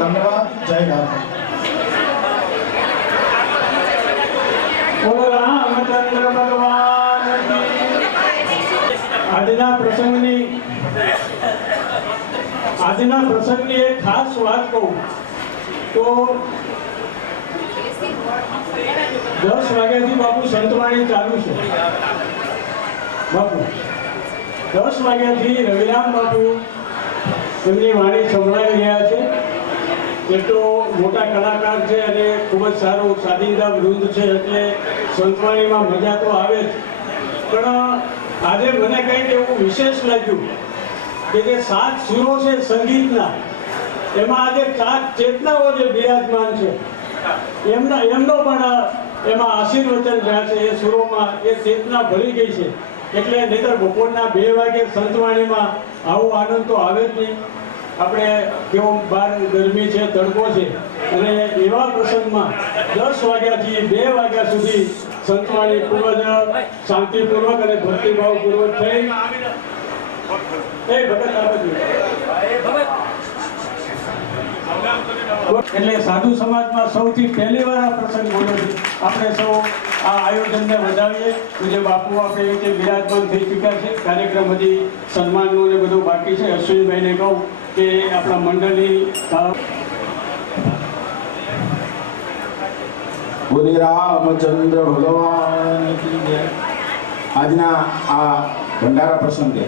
धन्यवाद। जय राम। બોલો રામચંદ્ર ભગવાન આજના પ્રસંગની એક ખાસ વાત કહું તો 10 વાગ્યાથી બાપુ સંતવાણી ચાલુ છે। બાપુ 10 વાગ્યાથી રવિરામ બાપુ એમની વાણી સંભળાવી રહ્યા છે। એટલો મોટા કલાકાર છે અને ખૂબ જ સારું સાદિંદા વૃંદ છે એટલે સંતવાણીમાં મજા તો આવે જ, પણ આજે મને કંઈક એવું વિશેષ લાગ્યું કે જે 7 સુરો છે સંગીતના, એમાં આજે 4 ચેતનાઓ જે બિરાજમાન છે એમનો પણ એમાં આશીર્વચન રહ્યા છે। એ સુરોમાં એ ચેતના ભળી ગઈ છે એટલે નહીંતર બપોરના 2 વાગે સંતવાણીમાં આવો આનંદ તો આવે જ નહીં। આપણે કેવો બહાર ગરમી છે, તડકો છે, અને એવા પ્રસંગમાં 10 વાગ્યાથી 2 વાગ્યા સુધી સંતવાણી ખૂબ જ શાંતિપૂર્વક અને ભક્તિભાવપૂર્વક થઈ। એટલે સાધુ સમાજમાં સૌથી પહેલી વાર આ પ્રસંગ બોલ્યો છે। આપણે સૌ આ આયોજનને વધાવીએ। પૂજ્ય બાપુ આપણે રીતે બિરાજમાન થઈ ચૂક્યા છે। કાર્યક્રમ હજી સન્માનનું ને બધું બાકી છે। અશ્વિનભાઈને કહું કે આપણા મંડળની બોલે રામચંદ્ર ભગવાન કી જય। આજના આ ભંડારા પ્રસંગે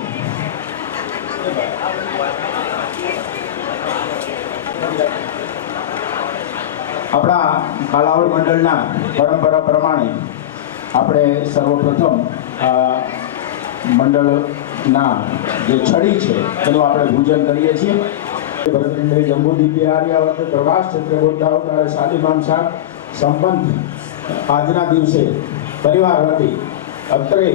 આપણા કાલાવડ મંડળના પરંપરા પ્રમાણે આપણે સર્વપ્રથમ મંડળના જે છડી છે એનું આપણે પૂજન કરીએ છીએ। ભરતેન્દ્ર જંબુદીપ આર્યાવર્ત પ્રકાશ ચક્રવર્તી અવતાર શાલિમાન શાહ સંબંધ આજના દિવસે પરિવાર વતી અત્રે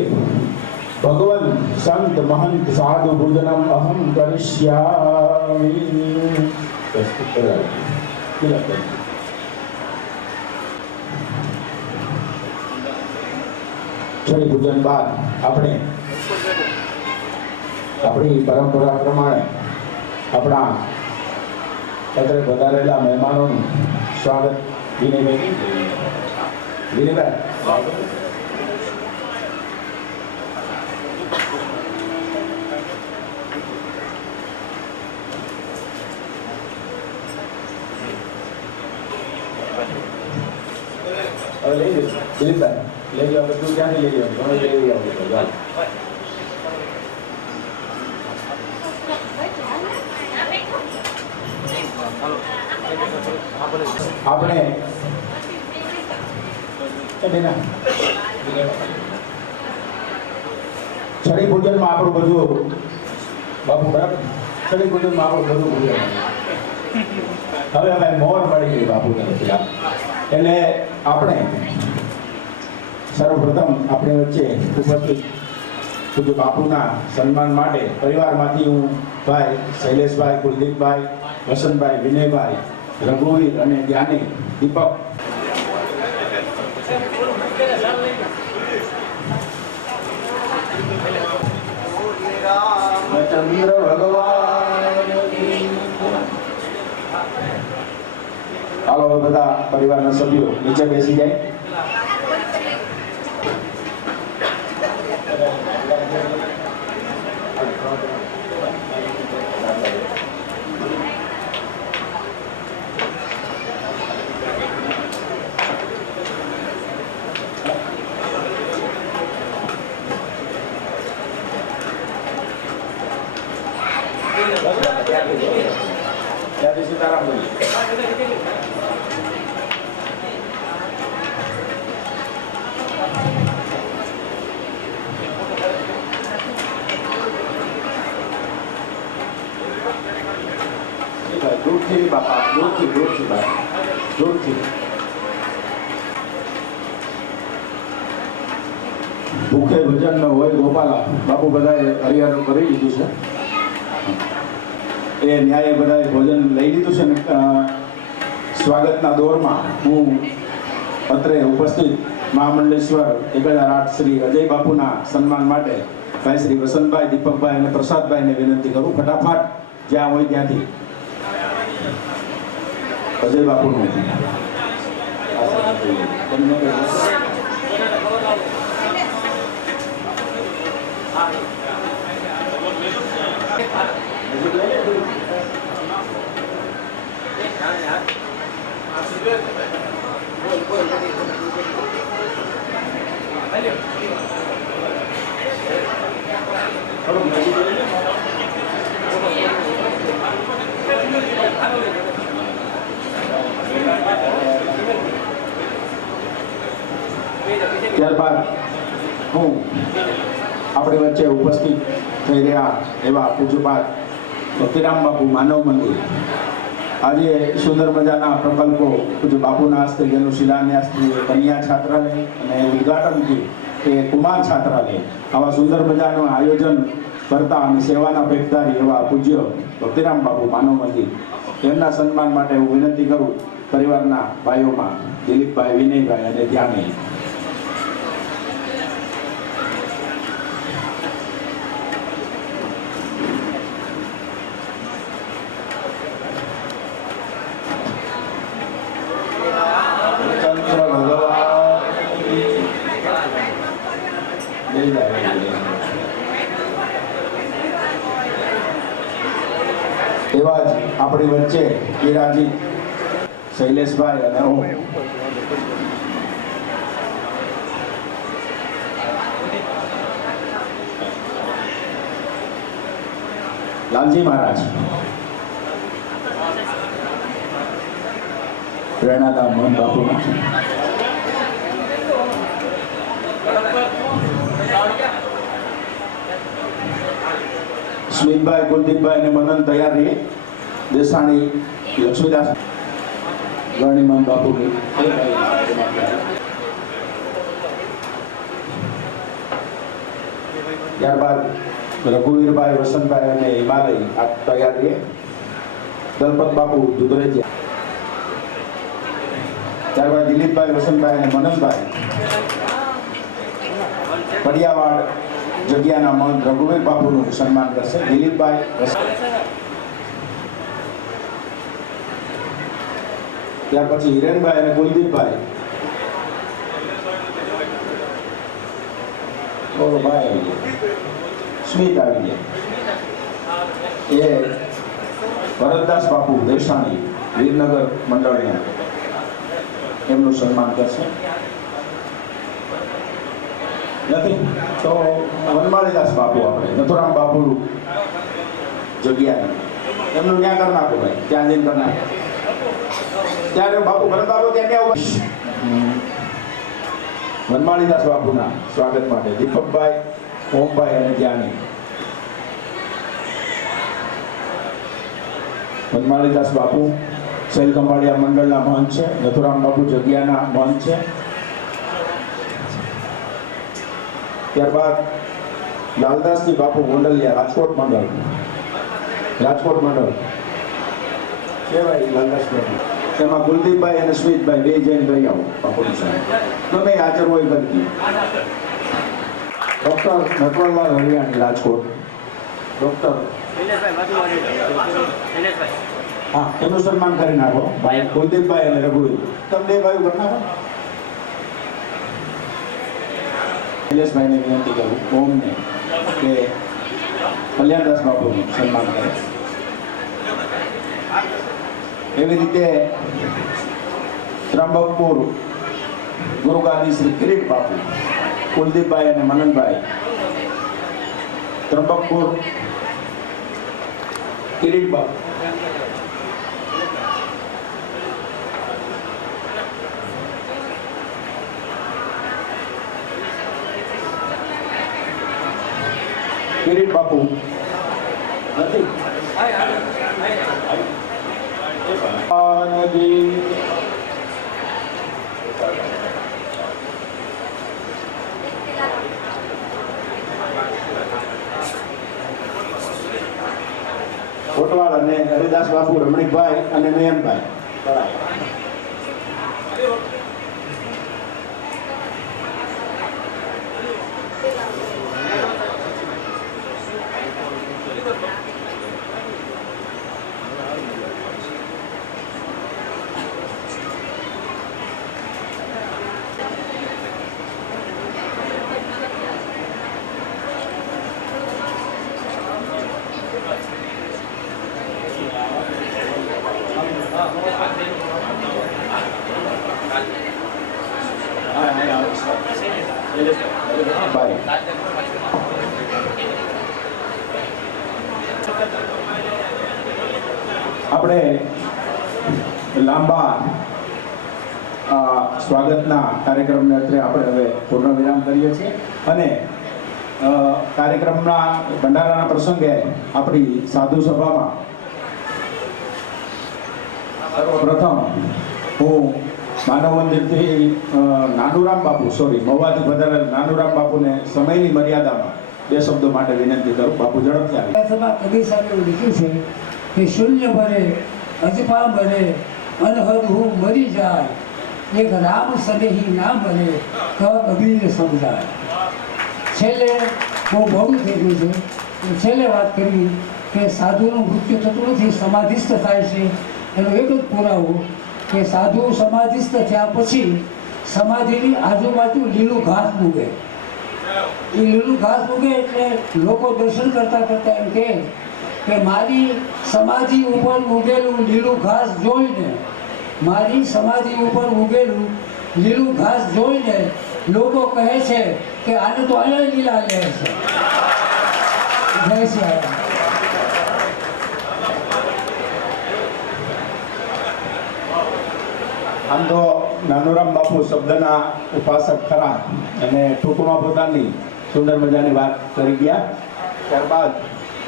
ભગવાન સંત મહંત સાધુ પૂજનમ અહમ કરિષ્યામિ। છડી પૂજન બાદ આપણે આપણી પરંપરા પ્રમાણે આપણા અત્રે વધારેલા મહેમાનોનું સ્વાગત વિનયભાઈ લઈ લો દિલીપભાઈ, લઈ જાઓ બધું ક્યાંથી લઈ જાઓ, તમે લઈ આવો ચાલો। આપણે છડી પૂજનમાં આપણું બધું બાપુ બરાબર, છડી પૂજનમાં આપણું બધું પૂજન હવે અમે મોર મળી ગઈ બાપુને એટલે આપણે સર્વપ્રથમ આપણી વચ્ચે ઉપસ્થિત પૂજ્ય બાપુના સન્માન માટે પરિવારમાંથી હું ભાઈ શૈલેષભાઈ, કુલદીપભાઈ, વસંતભાઈ, વિનયભાઈ, રઘુવીર અને જ્ઞાની દીપક ચંદ્ર ભગવાન. હાલો હવે બધા પરિવારના સભ્યો નીચે બેસી જાય. સીતારામ બોલીએ. દૂરથી બાપા, દૂરથી બાપા, દૂરથી. ભૂખે ભજન ન હોય ગોપાલા. બાપુ બધાએ હરિયાળું કરી લીધું છે. એ ન્યાયે બધાએ ભોજન લઈ લીધું છે ને સ્વાગતના દોરમાં હું અત્રે ઉપસ્થિત મહામંડલેશ્વર 1008 શ્રી અજય બાપુના સન્માન માટે ભાઈ શ્રી વસંતભાઈ, દીપકભાઈ અને પ્રસાદભાઈને વિનંતી કરું ફટાફટ જ્યાં હોય ત્યાંથી અજય બાપુનું ત્યારબાદ હું આપણી વચ્ચે ઉપસ્થિત થઈ રહ્યા એવા પૂજ્યપાદ ભક્તિરામ બાપુ માનવ મંદિર આજે સુંદર મજાના પ્રકલ્પો પૂજ્ય બાપુના હસ્તે જેનું શિલાન્યાસથી કન્યા છાત્રાલય અને ઉદ્ઘાટનથી એ કુમાર છાત્રાલય આવા સુંદર મજાનું આયોજન કરતા અને સેવાના ભેગદારી એવા પૂજ્ય ભક્તિરામ બાપુ માનવ મંદિર તેમના સન્માન માટે હું વિનંતી કરું પરિવારના ભાઈઓમાં દિલીપભાઈ, વિનયભાઈ અને ધ્યાની. એવા જ આપણી વચ્ચે વિરાજી શૈલેષભાઈ અને હું લાલજી મહારાજ પ્રેરણાદામ મોહન બાપુના સ્મિતભાઈ, કુલદીપભાઈ અને મનન તૈયાર રહીએ. દેસાણી લક્ષ્મીદાસ ગણિમાન બાપુની ત્યારબાદ રઘુવીરભાઈ, વસંતભાઈ અને હિમાલય આ તૈયાર રહીએ. દલપત બાપુ દુધરેજિયા. ત્યારબાદ દિલીપભાઈ, વસંતભાઈ અને મનનભાઈ પડિયાવાડ જગ્યાના મહંત રઘુવીર બાપુનું સન્માન કરશે. દિલીપભાઈ, ત્યાર પછી હિરેનભાઈ અને કુલદીપભાઈ. ભાઈ આવી ગયા, સ્મિત આવી ગયા. એ ભરતદાસ બાપુ દેસાણી વીરનગર મંડળના એમનું સન્માન કરશે. નથી તો વનમાળીદાસ બાપુ આપણે નથુરામ બાપુ જગ્યા એમનું ત્યાં કરી નાખો ભાઈ, ત્યાં જઈને કરી નાખો. ત્યારે બાપુ ભરત બાપુ ત્યાં વનમાળીદાસ બાપુના સ્વાગત માટે દીપકભાઈ, ઓમભાઈ અને જ્ઞાની. વનમાળીદાસ બાપુ શૈલ ખંભાળિયા મંડળના મહંત છે. નથુરામ બાપુ જગ્યાના મહંત છે. ત્યારબાદ લાલદાસજી બાપુ ગોંડલિયા, રાજકોટ મંડળ. રાજકોટ મંડળ કેવાય લાલદાસ બાપુ. તેમાં કુલદીપભાઈ અને સ્મિતભાઈ બે જઈને કરી આવો બાપુની સામે. ગમે હાજર હોય કરતી. ડૉક્ટર નટવરલાલ હરિયાણી, રાજકોટ. ડૉક્ટર હા, એનું સન્માન કરી નાખો ભાઈ કુલદીપભાઈ અને રઘુવીર. તમે બે ભાઈ કરી નાખો. નિલેશભાઈને વિનંતી કરું ઓમને કે કલ્યાણદાસ બાપુનું સન્માન કરે. એવી રીતે ત્રંબકપુર ગુરુગાદી શ્રી કિરીટ બાપુ, કુલદીપભાઈ અને મનનભાઈ. ત્રંબકપુર કિરીટ બાપુ. કિરીટ બાપુ નથી. કોટવાળ અને હરિદાસ બાપુ, રમણીકભાઈ અને નયનભાઈ. આપણે લાંબા સ્વાગતના કાર્યક્રમને અત્રે આપણે હવે પૂર્ણ વિરામ કરીએ છીએ અને કાર્યક્રમના ભંડારાના પ્રસંગે આપણી સાધુ સભામાં સર્વપ્રથમ હું માનવ મંદિરથી નાનુરામ બાપુ મહુવાથી પધારેલ નાનુરામ બાપુને સમયની મર્યાદામાં બે શબ્દો માટે વિનંતી કરું. બાપુ ઝડપથી આવી. કબીર સાહેબે લખ્યું છે કે શૂન્ય ભરે અજપા ભરે અનહદ હું મરી જાય, એક રામ સનેહી ના બને કબીર સમજાય. છેલ્લે બહુ મોડું થઈ ગયું છે. છેલ્લે વાત કરવી કે સાધુનું મૃત્યુ થતું નથી, સમાધિસ્થ થાય છે. એનો એક જ પુરાવો કે સાધુ સમાધિસ્થ થયા પછી સમાધિની આજુબાજુ લીલું ઘાસ મૂકે. એ લીલું ઘાસ મૂકે એટલે લોકો દર્શન કરતા કરતા એમ કહે કે મારી સમાધિ ઉપર ઉગેલું લીલું ઘાસ જોઈને, મારી સમાધિ ઉપર ઉગેલું લીલું ઘાસ જોઈને લોકો કહે છે કે આને તો અહીંયા લીલા લે છે. જય શ્રી રામ. આમ તો નાનુરામ બાપુ શબ્દના ઉપાસક ખરા અને ટૂંકમાં પોતાની સુંદર મજાની વાત કરી ગયા. ત્યારબાદ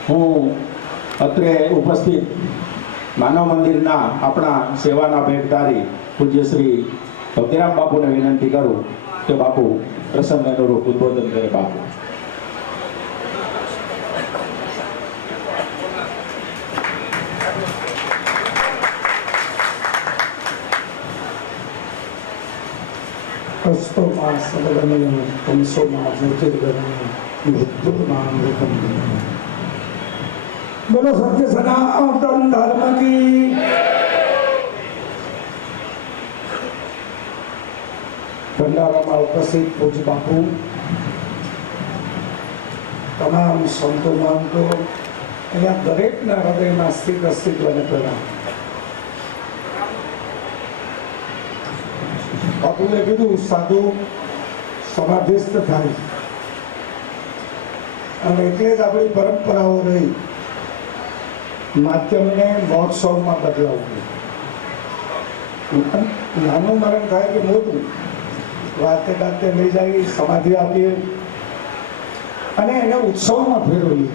હું અત્રે ઉપસ્થિત માનવ મંદિરના આપણા સેવાના ભેટધારી પૂજ્ય શ્રી ભક્તિરામ બાપુને વિનંતી કરું કે બાપુ પ્રસંગ અનુરૂપ ઉદ્બોધન કરે. બાપુ કસ્તોમાં સદગમયં તમસોમાં જ્યોતિર્ગમયં મૃત્યુર્મામૃતમ. બોલો સત્ય સનાતન ધર્મ કી. ભંડારામાં ઉપસ્થિત પૂજ્ય બાપુ, તમામ સંતો મહંતો, અહીંયા દરેકના હૃદયમાં સ્થિત અસ્તિત્વને પ્રણામ. બાપુએ કીધું સાધુ સમાધિસ્થ થાય અને એટલે જ આપણી પરંપરાઓ રહી માધ્યમને મહોત્સવમાં બદલાવવું. નાનું મરણ થાય કે મોટું, વાતે ગાતે લઈ જાય, સમાધિ આપીએ અને એને ઉત્સવમાં ફેરવીએ.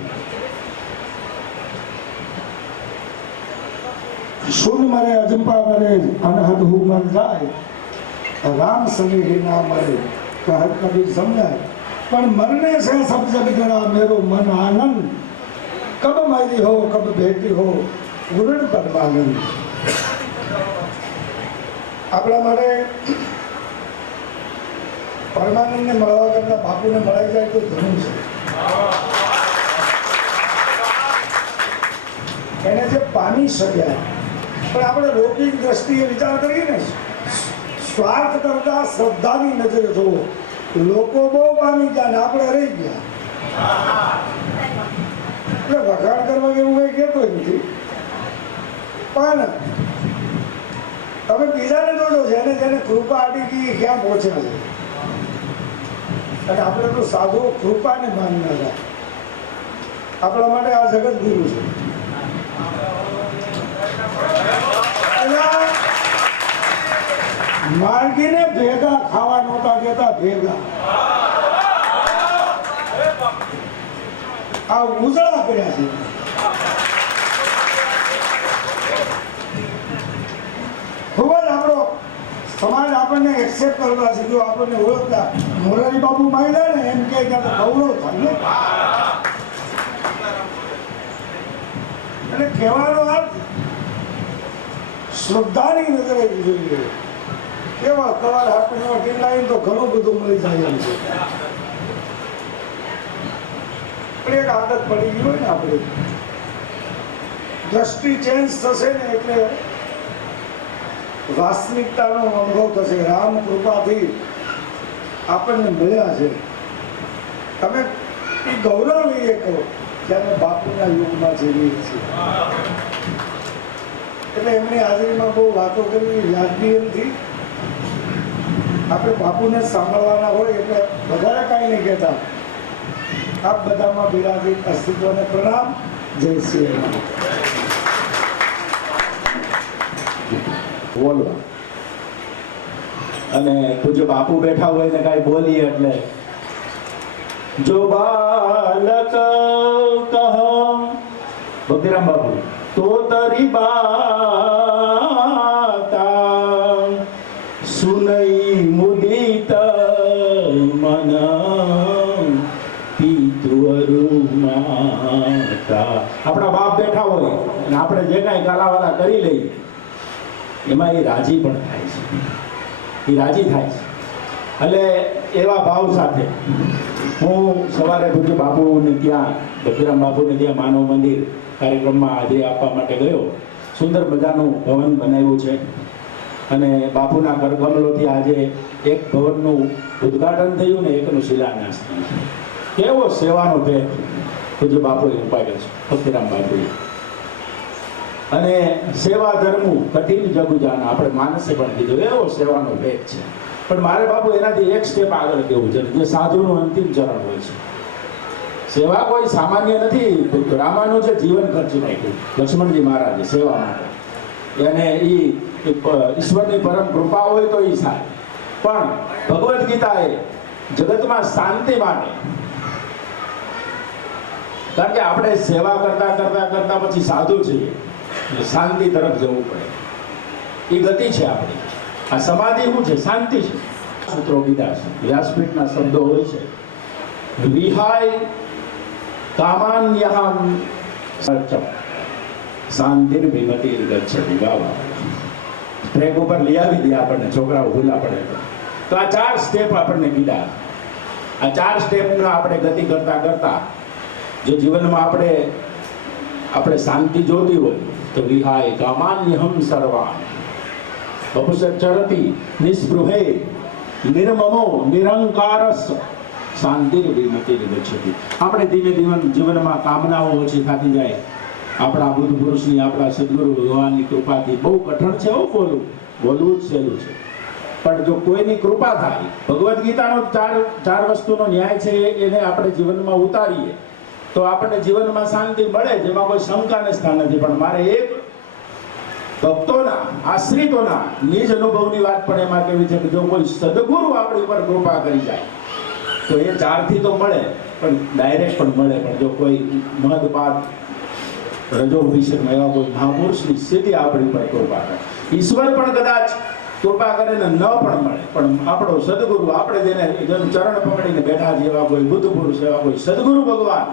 શૂન્ય મરે અજંપા મરે અનહદ હું મર જાય, રામ સનેહી ના મળે કહત કબીર સમજાય. પણ મરને સે સબ જગ જરા મેરો મન આનંદ, કબ મારી હો કબ બેટી હો ગુરુડ પરમાનંદ. આપણા માટે પરમાનંદને મળવા કરતા બાપુને મળી જાય તો ઘણું છે. એને જે પામી શક્યા, પણ આપણે લૌકિક દ્રષ્ટિએ વિચાર કરીએ ને, સ્વાર્થ કરતા શ્રદ્ધાની નજરે જોવો, લોકો બહુ પામી ગયા ને આપણે રહી ગયા. એટલે વખાણ કરવા એવું કંઈ કહેતો નથી, પણ તમે બીજાને જોજો જેને જેને કૃપા આટી ગઈ ક્યાં પહોંચ્યા છે. અને આપણે તો સાધુ કૃપાને માનના હતા. આપણા માટે આ જગત ગુરુ છે. માર્ગીને ભેગા ખાવા નહોતા દેતા, ભેગા આ ઉજળા કર્યા છે. ખૂબ જ આપણો સમાજ આપણને એક્સેપ્ટ કરતા શીખ્યો, આપણને ઓળખતા. મોરારી બાપુ માયલા ને એમ કે તો ગૌરવ થાય ને. એટલે કહેવાનો અર્થ શ્રદ્ધાની નજરે જોઈએ. કેવા કવાર હાથમાં ટીંગાઈને તો ઘણું બધું મળી જાય એમ છે. પણ એક આદત પડી ગઈ હોય ને, આપણે દ્રષ્ટિ ચેન્જ થશે ને એટલે વાસ્તવિકતાનો અનુભવ થશે. રામ કૃપાથી આપણને મળ્યા છે. તમે એ ગૌરવ લઈએ કરો કે અમે બાપુના યુગમાં જઈએ છીએ. એટલે એમની હાજરીમાં બહુ વાતો કરવી યાદગી નથી. આપણે બાપુને સાંભળવાના હોય એટલે વધારે કાંઈ નહીં કહેતા. આપ બધામાં બિરાજિત અસ્તિત્વને પ્રણામ. જય શ્રી રામ. બોલવા અને પૂજ્ય બાપુ બેઠા હોય ને કાંઈ બોલીએ એટલે જો બાલક કહમ ભક્તિરામ બાપુ તો તરી બાતા સુનઈ મુદિત મન પિતૃ માતા. આપણા બાપ બેઠા હોય અને આપણે જે કાંઈ કાલાવાલા કરી લઈએ એમાં એ રાજી પણ થાય છે, એ રાજી થાય છે. એટલે એવા ભાવ સાથે હું સવારે પૂજ્ય બાપુને ત્યાં, ભક્તિરામ બાપુને ત્યાં માનવ મંદિર કાર્યક્રમમાં હાજરી આપવા માટે ગયો. સુંદર મજાનું ભવન બનાવ્યું છે અને બાપુના કરકમલોથી આજે એક ભવનનું ઉદ્ઘાટન થયું ને એકનું શિલાન્યાસ થયું. કેવો સેવાનો ભેટ પૂજ્ય બાપુએ ઉપાડ્યો છે, ભક્તિરામ બાપુએ. અને સેવા ધર્મું કઠિન જગુ જાના, આપણે માનસે પણ કીધું એવો સેવાનો ભેટ છે. પણ મારે બાપુ એનાથી એક સ્ટેપ આગળ કેવું છે, જે સાધુનું અંતિમ ચરણ હોય છે. સેવા કોઈ સામાન્ય નથી. રામાનું જે જીવન ખર્ચી નાખ્યું લક્ષ્મણજી મહારાજે સેવા માટે, એને એ ઈશ્વરની પરમ કૃપા હોય તો એ થાય. પણ ભગવદ્ ગીતાએ જગતમાં શાંતિ માટે, કારણ કે આપણે સેવા કરતા કરતા કરતા પછી સાધુ છીએ, શાંતિ તરફ જવું પડે. એ ગતિ છે આપણી. આ સમાધિ શું છે? શાંતિ છે. સૂત્રો કીધા છે, વ્યાસપીઠના શબ્દો હોય છે, વિહાય કામાન્યહમ સર્ચમ શાંતિર વિમતિર ગચ્છતિ. બાબા ટ્રેક ઉપર લઈ આવી દે આપણને, છોકરાઓ ભૂલા પડે તો આ 4 સ્ટેપ આપણને કીધા. આ 4 સ્ટેપનો આપણે ગતિ કરતા કરતા જો જીવનમાં આપણે શાંતિ જોતી હોય તો વિહાય કામાન્યહમ સર્વાન બપુસચરતિ નિસ્પૃહે નિર્મમો નિરંકારસ શાંતિર વિમતિર ગચ્છતિ. આપણે ધીમે ધીમે જીવનમાં કામનાઓ ઓછી થતી જાય. આપણા બુદ્ધ પુરુષની, આપણા સદગુરુ ભગવાનની કૃપાથી બહુ કઠણ છે બોલવું જ સહેલું છે. પણ જો કોઈની કૃપા થાય, ભગવદ્ ગીતાનો 4 વસ્તુનો ન્યાય છે એને આપણે જીવનમાં ઉતારીએ તો આપણને જીવનમાં શાંતિ મળે, જેમાં કોઈ શંકાને સ્થાન નથી. પણ મારે એક ભક્તોના, આશ્રિતોના નિજ અનુભવની વાત પણ એમાં કેવી છે કે જો કોઈ સદગુરુ આપણી ઉપર કૃપા કરી જાય તો એ 4થી તો મળે, પણ ડાયરેક્ટ પણ મળે. પણ જો કોઈ મહદપાદ રજો વિષયમાં એવા કોઈ મહાપુરુષની સ્થિતિ આપણી પર કૃપા કરે, ઈશ્વર પણ કદાચ કૃપા કરીને ન પણ મળે, પણ આપણો સદગુરુ, આપણે જેને ચરણ પકડીને બેઠા જેવા કોઈ બુદ્ધ પુરુષ, એવા કોઈ સદગુરુ ભગવાન,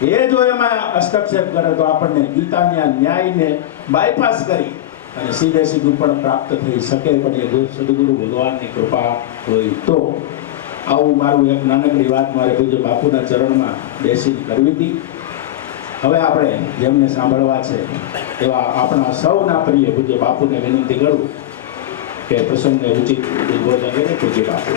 એ જો એમાં હસ્તક્ષેપ કરે તો આપણને ગીતાના ન્યાયને બાયપાસ કરી અને સીધે સીધું પણ પ્રાપ્ત થઈ શકે. પણ એ જો સદગુરુ ભગવાનની કૃપા હોય તો. આવું મારું એક નાનકડી વાત મારે પૂજ્ય બાપુના ચરણમાં બેસીને કરવી હતી. હવે આપણે જેમને સાંભળવા છે એવા આપણા સૌના પ્રિય પૂજ્ય બાપુને વિનંતી કરું કે પ્રસંગને ઉચિત ઉદ્બોધન કરે. પૂજ્ય બાપુ.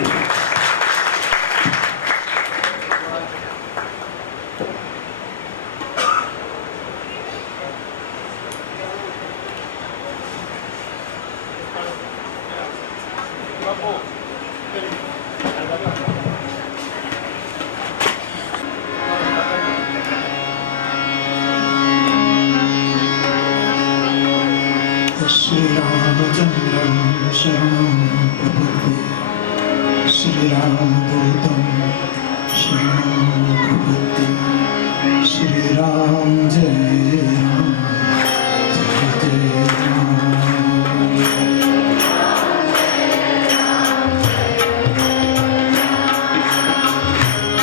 श्री रामचंद्रं शरणं प्रपद्ये श्री रामदूतं शरणं प्रपद्ये श्री राम जय राम जय जय राम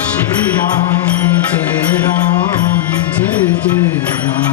श्री राम जय जय राम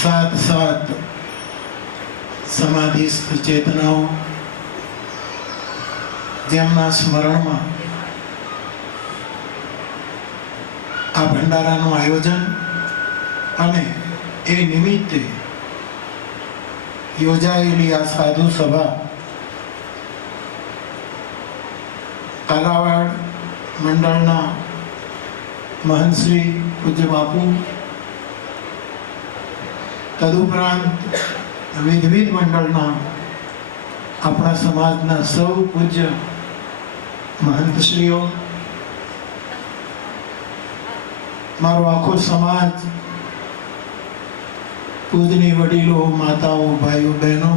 साथ साथ समाधिस्थ चेतनाओं જેમના સ્મરણમાં આ ભંડારાનું આયોજન અને એ નિમિત્તે યોજાયેલી આ સાધુ સભા કાલાવાડ મંડળના મહંત શ્રી પૂજ્ય બાપુ, તદુપરાંત વિવિધ મંડળના આપણા સમાજના સૌ પૂજ્ય મહંતશ્રીઓ, મારો આખો સમાજ, પૂજની વડીલો, માતાઓ, ભાઈઓ, બહેનો,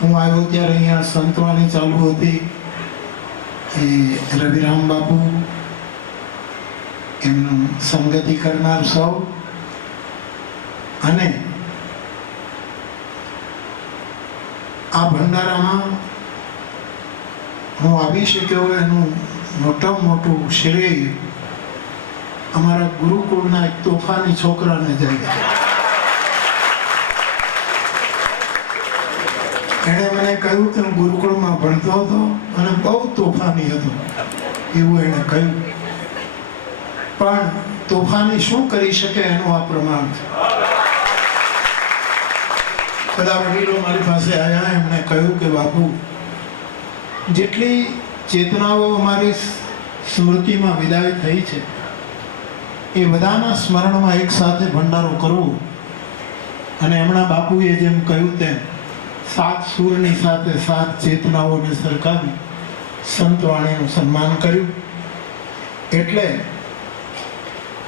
હું આવ્યો ત્યારે અહીંયા સંતવાણી ચાલુ હતી. એ રવિરામ બાપુ, એમનું સંગતિ કરનાર સૌ, અને આ ભંડારામાં હું આવી શક્યો એનું મોટામાં મોટું શ્રેય અમારા ગુરુકુળના એક તોફાની છોકરાને જાય. એણે મને કહ્યું કે હું ગુરુકુળમાં ભણતો હતો અને બહુ તોફાની હતો, એવું એણે કહ્યું. પણ તોફાની શું કરી શકે એનું આ પ્રમાણ છે. બધા વડીલો મારી પાસે આવ્યા, એમણે કહ્યું કે બાપુ, જેટલી ચેતનાઓ અમારી સ્મૃતિમાં વિદાય થઈ છે એ બધાના સ્મરણમાં એક સાથે ભંડારો કરવો. અને હમણાં બાપુએ જેમ કહ્યું તેમ 7 સૂરની સાથે 7 ચેતનાઓને સરખાવી સંતવાણીનું સન્માન કર્યું. એટલે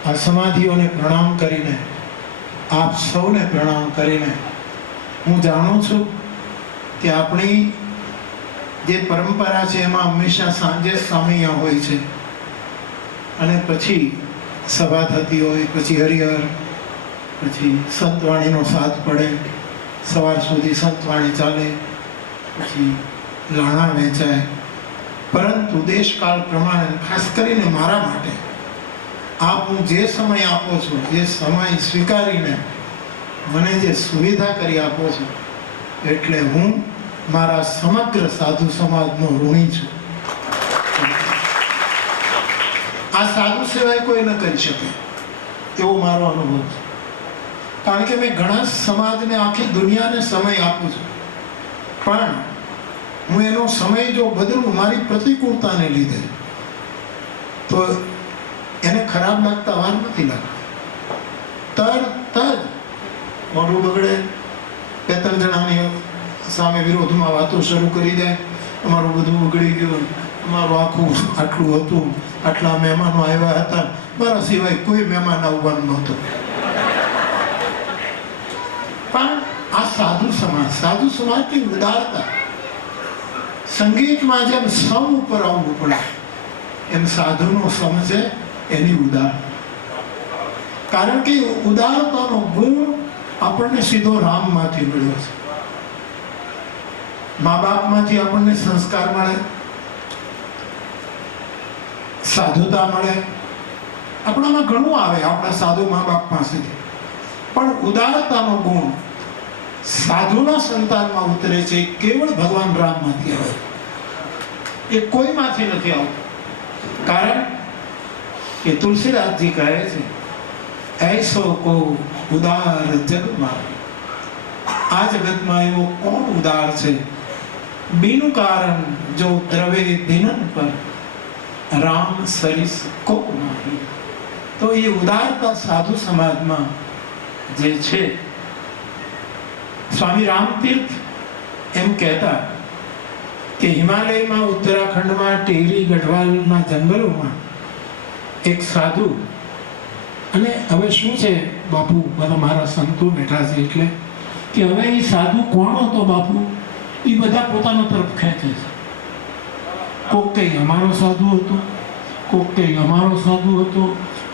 આ સમાધિઓને પ્રણામ કરીને, આપ સૌને પ્રણામ કરીને હું જાણું છું કે આપણી જે પરંપરા છે એમાં હંમેશા સાંજે સામૈયા હોય છે અને પછી સભા થતી હોય, પછી હરિહર, પછી સંતવાણીનો સાથ પડે, સવાર સુધી સંતવાણી ચાલે, પછી લાણા વેચાય. પરંતુ દેશકાળ પ્રમાણે, ખાસ કરીને મારા માટે, આપ હું જે સમય આપો છો એ સમય સ્વીકારીને મને જે સુવિધા કરી આપો છો એટલે હું મારા સમગ્ર સાધુ સમાજનો ઋણી છું. આ સાધુ સિવાય કોઈ ન કરી શકે એવો મારો અનુભવ છે. કારણ કે મેં ઘણા સમાજને, આખી દુનિયાને સમય આપું છું, પણ હું એનો સમય જો બદલું મારી પ્રતિકૂળતાને લીધે તો એને ખરાબ લાગતા વાર નથી લાગતા. તરત જ મોઢું બગડે, 2-3 જણાની સામે વિરોધમાં વાતો શરૂ કરી દે, અમારું બધું બગડી ગયું, અમારું આખું આટલું હતું, આટલા મહેમાનો આવ્યા હતા, મારા સિવાય કોઈ મહેમાન આવવાનું નહોતું. પણ આ સાધુ સમાજની ઉદારતા, સંગીતમાં જેમ સમ ઉપર આવવું પડે એમ સાધુનો સમ છે એની ઉદાર. કારણ કે ઉદારતાનો ગુણ આપણને સીધો રામમાંથી મળ્યો છે. મા બાપમાંથી આપણને સંસ્કાર મળે, સાધુતા મળે, આપણામાં ઘણું આવે આપણા સાધુ મા બાપ પાસેથી. પણ ઉદારતાનો ગુણ સાધુના સંતાનમાં ઉતરે છે, કેવળ ભગવાન રામમાંથી આવે, એ કોઈમાંથી નથી આવતું. કારણ કે તુલસીદાસજી કહે છે, ऐसो को उदार जगમાં, આ જગતમાં એવો કોણ ઉદાર છે, બીનું કારણ જો દ્રવે દિનન પર રામ સરિસ કો નહીં. તો એ ઉદારતા સાધુ સમાજમાં જે છે. સ્વામી રામતીર્થ એમ કહેતા કે હિમાલયમાં, ઉત્તરાખંડમાં, ટેહરી ગઢવાલના જંગલોમાં એક સાધુ, અને હવે શું છે બાપુ, બધા મારા સંતો બેઠા છે એટલે કે હવે એ સાધુ કોણ હતો બાપુ, એ બધા પોતાના તરફ ખેંચે છે. કોક કઈ અમારો સાધુ હતો, કોક કઈ અમારો સાધુ હતો,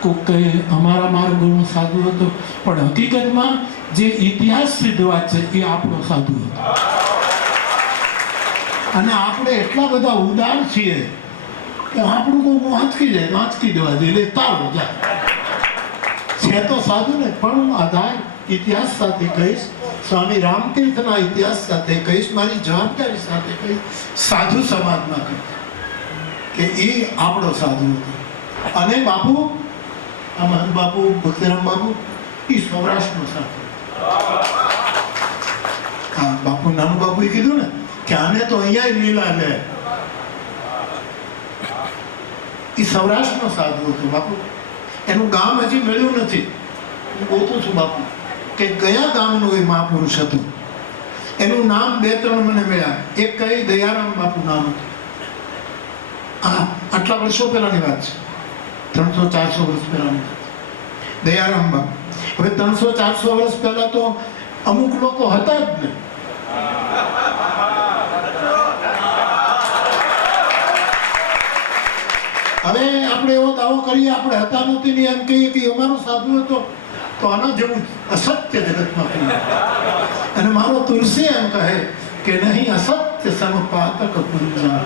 કોક કઈ અમારા માર્ગોનો સાધુ હતો. પણ હકીકતમાં જે ઇતિહાસ સિદ્ધ વાત છે એ આપણો સાધુ હતો. અને આપણે એટલા બધા ઉદાર છીએ કે આપણું કોઈ વાંચકી જાય, વાંચકી દેવા દે, એટલે તારો જાય છે તો સાધુ ને. પણ હું આધાર ઇતિહાસ સાથે કહીશ, સ્વામી રામતીર્થના ઇતિહાસ સાથે કહીશ, મારી જવાબદારી સાથે કહીશ, સાધુ સમાજમાં કહીશ કે એ આપણો સાધુ હતો. અને બાપુ, આ મહંત બાપુ, ભક્તિરામ બાપુ, એ સૌરાષ્ટ્રનો સાધુ. હા, બાપુ, નાનું બાપુએ કીધું ને કે આને તો અહીંયા લીલા લે, એ સૌરાષ્ટ્રનો સાધુ હતો બાપુ. એનું ગામ હજી મળ્યું નથી. હું ગોતું છું બાપુ કે કયા ગામનું એ મહાપુરુષ હતું. એનું નામ 2-3 મને મળ્યા. એક કઈ દયારામ બાપુ નામ હતું. હા, આટલા વર્ષો પહેલાની વાત છે, 300-400 વર્ષ પહેલાની વાત. દયારામ બાપુ. હવે 300-400 વર્ષ પહેલા તો અમુક લોકો હતા જ ને. હવે આપણે એવો દાવો કરીએ આપણે હતા નથી ને એમ કહીએ કે અમારો સાધુ હતો, તો આના જેવું અસત્ય જગતમાં કહીએ. અને મારો તુલસી એમ કહે કે નહીં અસત્ય સમપાતક પુંજા.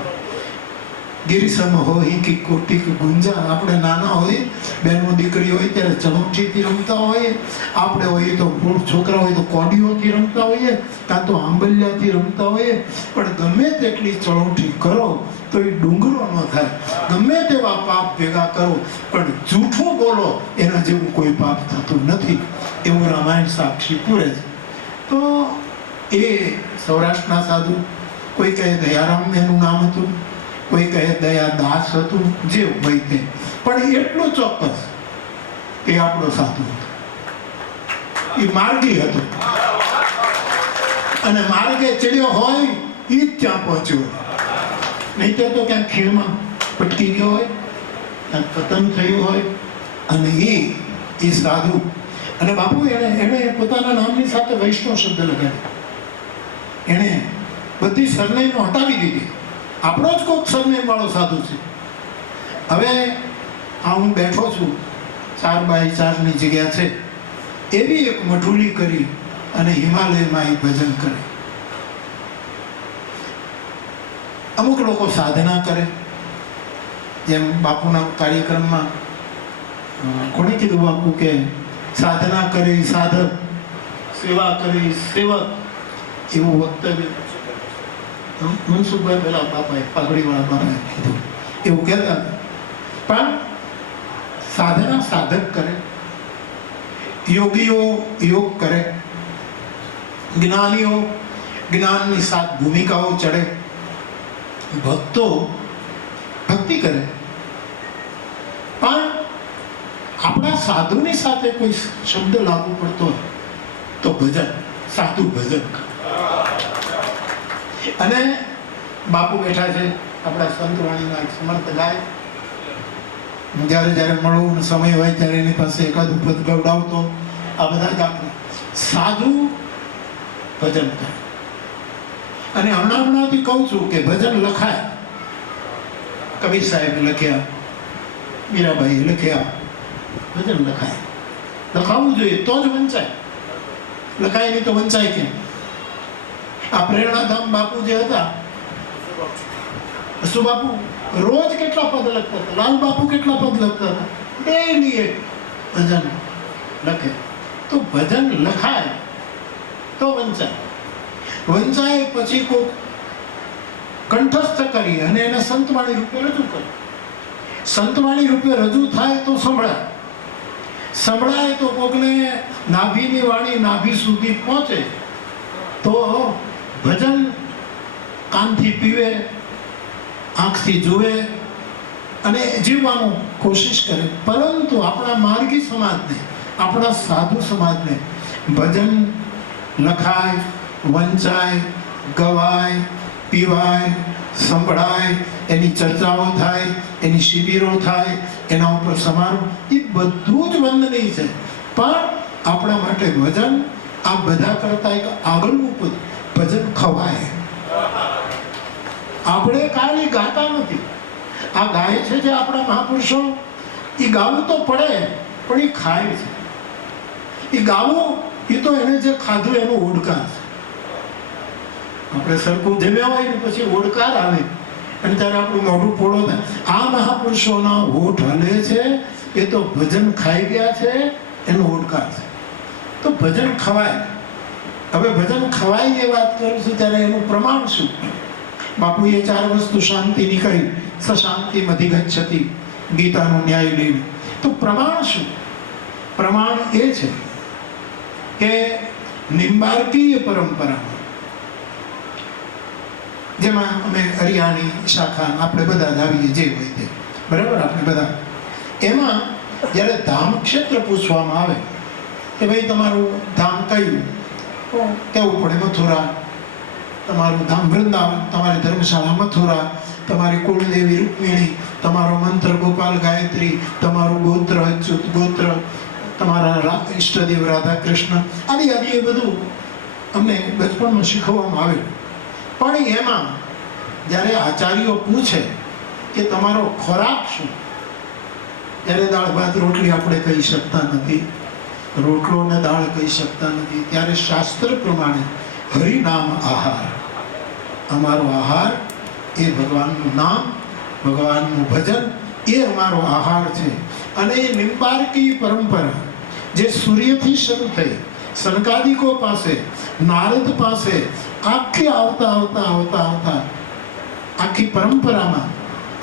ગિરિસમ હોય કે કોટી ગુંજા. આપણે નાના હોય, બહેનો દીકરી હોય ત્યારે ચણોઠીથી રમતા હોઈએ, આપણે હોઈએ તો છોકરા હોય તો કોડીઓથી રમતા હોઈએ, કાં તો આંબલિયાથી રમતા હોઈએ. પણ ગમે તેટલી ચણોઠી કરો તો એ ડુંગરો ન થાય. ગમે તેવા પાપ ભેગા કરો પણ જૂઠું બોલો એના જેવું કોઈ પાપ થતું નથી, એવું રામાયણ સાક્ષી પૂરે છે. તો એ સૌરાષ્ટ્રના સાધુ, કોઈ કહે દયારામ એનું નામ હતું, કોઈ કહે દયાદાસ હતું, જે હોય તે, પણ એટલું ચોક્કસ કે આપણો સાધુ હતો, એ માર્ગી હતો. અને માર્ગે ચડ્યો હોય એ જ ત્યાં પહોંચ્યો, નહીં તો ક્યાંક ખીણમાં પટકી ગયો હોય, ક્યાંક પતન થયું હોય. અને એ સાધુ, અને બાપુ એને પોતાના નામની સાથે વૈષ્ણવ શબ્દ લગાડ્યો. એણે બધી સરનેમો હટાવી દીધી. આપણો જ કોઈક સરનેમ વાળો સાધુ છે. હવે આ હું બેઠો છું, 4x4ની જગ્યા છે, એવી એક મઠુલી કરી અને હિમાલયમાં એ ભજન કરે. અમુક લોકો સાધના કરે, જેમ બાપુના કાર્યક્રમમાં કોણે કીધું બાપુ કે સાધના કરી સાધક, સેવા કરી સેવક, એવું વક્તવ્ય મનસુખભાઈ પેલા બાપાએ, પાઘડીવાળા બાપાએ કીધું, એવું કહેતા. પણ સાધના સાધક કરે, યોગીઓ યોગ કરે, જ્ઞાનીઓ જ્ઞાનની 7 ભૂમિકાઓ ચડે, ભક્તો ભક્તિ કરે. પણ આપણા સાધુની સાથે કોઈ શબ્દ લાગુ પડતો હોય તો ભજન, સાધુ ભજન. અને બાપુ બેઠા છે, આપણા સંતવાણીના એક સમર્થ ગાય. જ્યારે જ્યારે મળવું સમય હોય ત્યારે એની પાસે એકાદું પદ ગવડાવતો. આ બધા જ આપણે સાધુ ભજન કરે. અને હમણાંથી કહું છું કે ભજન લખાય. કબીર સાહેબ લખ્યા, મીરાબાઈ લખ્યા, ભજન લખાય. લખાવવું જોઈએ તો જ વંચાય, લખાય નહીં તો વંચાય કેમ? આ પ્રેરણાધામ બાપુ જે હતા, અસુ બાપુ રોજ કેટલા પદ લખતા હતા, લાલ બાપુ કેટલા પદ લખતા હતા, ડેલી એક ભજન લખે. તો ભજન લખાય તો વંચાય. વંચાય પછી કોઈ કંઠસ્થ કરી અને એને સંતવાણી રૂપે રજૂ કરે. સંતવાણી રૂપે રજૂ થાય તો સંભળાય. સંભળાય તો કોકને નાભીની વાણી નાભી સુધી પહોંચે તો ભજન કાનથી પીવે, આંખથી જુએ અને જીવવાનું કોશિશ કરે. પરંતુ આપણા માર્ગી સમાજને, આપણા સાધુ સમાજને ભજન લખાય, વંચાય, ગવાય, પીવાય, સંભળાય, એની ચર્ચાઓ થાય, એની શિબિરો થાય, એના ઉપર સમારોહ, એ બધું જ વંદનીય છે. પણ આપણા માટે ભજન આ બધા કરતા એક આગળનું પદ. ભજન ખવાય. આપણે ખાલી ગાતા નથી, આ ગાય છે જે આપણા મહાપુરુષો, એ ગાવું તો પડે પણ એ ખાય છે. એ ગાવું એ તો એને જે ખાધું એનો ઓડકાર છે. આપણે સરખું જમ્યા હોય ને પછી ઓડકાર આવે અને ત્યારે આપણું મોઢું પોળો થાય. આ મહાપુરુષોના હોઠ હલે છે એ તો ભજન ખાઈ ગયા છે, એનો ઓડકાર છે. તો ભજન ખવાય. હવે ભજન ખવાય એ વાત કરું છું ત્યારે એનું પ્રમાણ શું? બાપુએ 4 વસ્તુ શાંતિની કહી, સશાંતિ અધિગચ્છતિ, ગીતાનો ન્યાય લઈને. તો પ્રમાણ શું? પ્રમાણ એ છે કે નિંબાર્કીય પરંપરામાં, જેમાં અમે હરિયાણી શાખા આપણે બધા જ આવીએ, જે હોય તે બરાબર, આપણે બધા એમાં જ્યારે ધામ ક્ષેત્ર પૂછવામાં આવે કે ભાઈ તમારું ધામ કયું, કહેવું પડે મથુરા. તમારું ધામ વૃંદાવન, તમારી ધર્મશાળા મથુરા, તમારી કુળદેવી રૂકમિણી, તમારો મંત્ર ગોપાલ ગાયત્રી, તમારું ગોત્ર અચ્યુત ગોત્ર, તમારા ઈષ્ટદેવ રાધા કૃષ્ણ, આદિ આદિ એ બધું અમને બચપણમાં શીખવવામાં આવે. પણ એમાં જ્યારે આચાર્યો પૂછે કે તમારો ખોરાક શું, ત્યારે દાળ ભાત રોટલી આપણે કહી શકતા નથી, રોટલો ને દાળ કહી શકતા નથી. ત્યારે શાસ્ત્ર પ્રમાણે હરિનામ આહાર, અમારો આહાર એ ભગવાનનું નામ ભગવાનનું ભજન એ અમારો આહાર છે. અને એ નિંબાર્કી પરંપરા જે સૂર્યથી શરૂ થઈ સનકાદિકો પાસે, નારદ પાસે, આખી આવતા આવતા આવતા આવતા આખી પરંપરામાં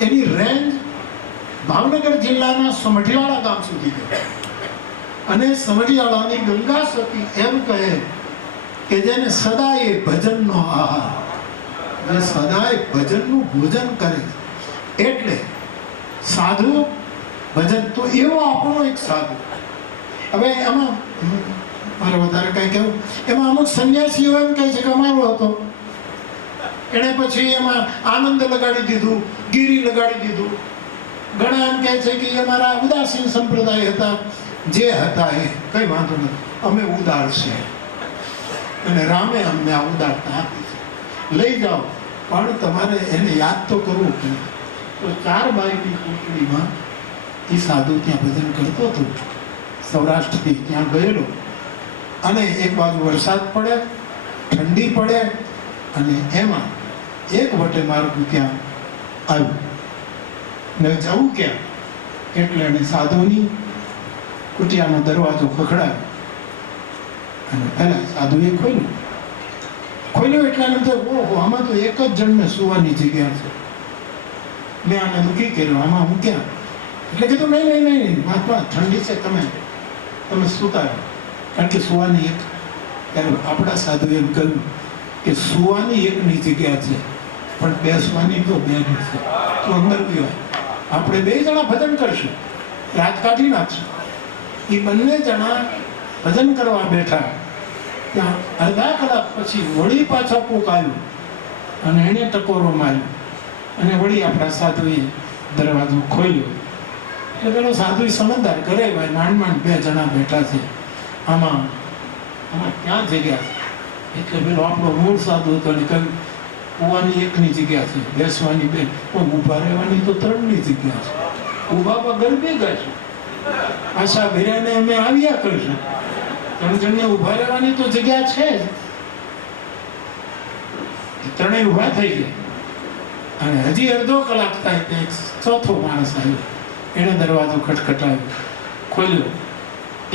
એની રેન્જ ભાવનગર જિલ્લાના સમઢિયાળા ગામ સુધી ગઈ. અને સમઢિયાળાની ગંગા સતી એમ કહે કે જેને સદાય ભજનનો આહાર, જે સદાય ભજનનું ભોજન કરે. એટલે સાધુ ભજન તો એવો આપણો એક સાધુ. હવે એમાં મારે વધારે કઈ કહેવું, એમાં અમુક સંન્યાસીઓ એમ કહે છે કે અમારો હતો, એને પછી એમાં આનંદ લગાડી દીધું, ગીરી લગાડી દીધું. ઘણા એમ કહે છે કે અમારા ઉદાસીન સંપ્રદાય હતા, જે હતા એ કઈ વાંધો નથી, અમે ઉદાર છીએ અને રામે અમને આ ઉદારતા આપી છે, લઈ જાઓ. પણ તમારે એને યાદ તો કરવું પડે. તો 4 બાઈની કુટડીમાં એ સાધુ ત્યાં ભજન કરતો હતો, સૌરાષ્ટ્રથી ત્યાં ગયેલો. અને એક બાજુ વરસાદ પડે, ઠંડી પડે, અને એમાં એક વટે માર્ગ ત્યાં આવ્યું ને જવું ક્યાં, એટલે એને સાધુની કુટિયાનો દરવાજો ખખડાયો. અને પહેલા સાધુએ ખોલ્યું એટલે એને તો ઓહો, આમાં તો એક જ જણને સુવાની જગ્યા છે. મેં આને મૂકી કર્યો, આમાં હું ક્યાં? એટલે કીધું નહીં, મહાત્મા ઠંડી છે, તમે સુતા રહો. કારણ કે સુવાની એક, ત્યારે આપણા સાધુ એમ કહ્યું કે સુવાની એકની જગ્યા છે, પણ બેસવાની તો બેની છે. તો અંદર ગયો, આપણે 2 જણા ભજન કરશું, રાત કાઢી નાખશું. એ બંને જણા ભજન કરવા બેઠા. ત્યાં અડધા કલાક પછી વળી પાછા કોક આવ્યું અને એને ટકોરો માર્યો અને વળી આપણા સાધુએ દરવાજો ખોલ્યો. એટલે પેલો સાધુ સમજદાર કરે, ભાઈ માંડ 2 જણા બેઠા છે, આમાં ક્યાં જગ્યા છે? એટલે પેલો આપણો મૂળ સાધુ હતો ને કહ્યું કુવાની એકની જગ્યા છે, બેસવાની 2, પણ ઊભા રહેવાની તો 3ની જગ્યા છે. ઊભા પગલ ભેગા છે, આશા ભેરાને અમે આવ્યા કરીશું, 3 જણને ઊભા રહેવાની તો જગ્યા છે જ. 3 ઊભા થઈ ગયા. અને હજી અડધો કલાક થાય તે એક ચોથો માણસ આવ્યો, એને દરવાજો ખટખટાવ્યો, ખોલ્યો.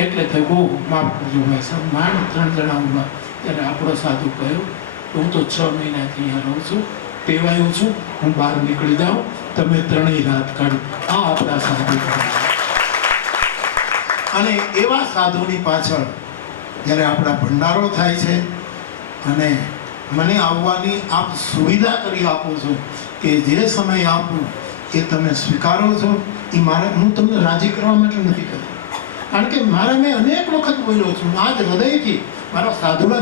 એટલે થયું બહુ માફ કરજો ભાઈ સાહેબ, માંડ 3 જણા ઊભા. ત્યારે આપણો સાધુ કહ્યું હું તો 6 મહિનાથી અહીંયા રહું છું, ટેવાયો છું, હું બહાર નીકળી જાઉં, તમે 3 રાત કાઢો. આ આપણા સાધુ. અને એવા સાધુની પાછળ જ્યારે આપણા ભંડારો થાય છે અને મને આવવાની આપ સુવિધા કરી આપો છો, કે જે સમય આપું એ તમે સ્વીકારો છો, એ મારે, હું તમને રાજી કરવા માટે નથી કરતો. કારણ કે મારે મેં અનેક વખત બોલ્યો છું, આજ હૃદયથી મારા સાધુને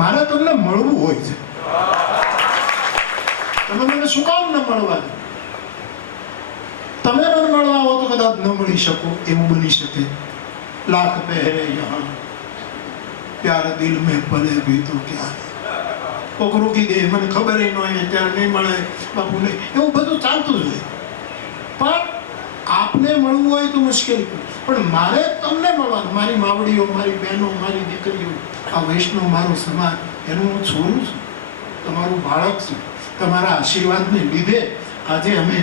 મારે તમને મળવું હોય છે. તમે મને શું કામ ન મળવા? તમે મને મળવા આવો તો કદાચ ન મળી શકો, એવું બની શકે. લાખ પહેરે યહાં પ્યાર દિલ મેં પલે ભી તો ક્યાં કોક રોકી દે, મને ખબર ન હોય ત્યારે નહીં મળે બાપુને, એવું બધું ચાલતું જ હોય. પણ આપને મળવું હોય તો મુશ્કેલ, પણ મારે તમને મળવાનું, મારી માવડીઓ, મારી બહેનો, મારી દીકરીઓ, આ વૈષ્ણવ મારો સમાજ, એનું હું છોરું છું, તમારું બાળક છું. તમારા આશીર્વાદને લીધે આજે અમે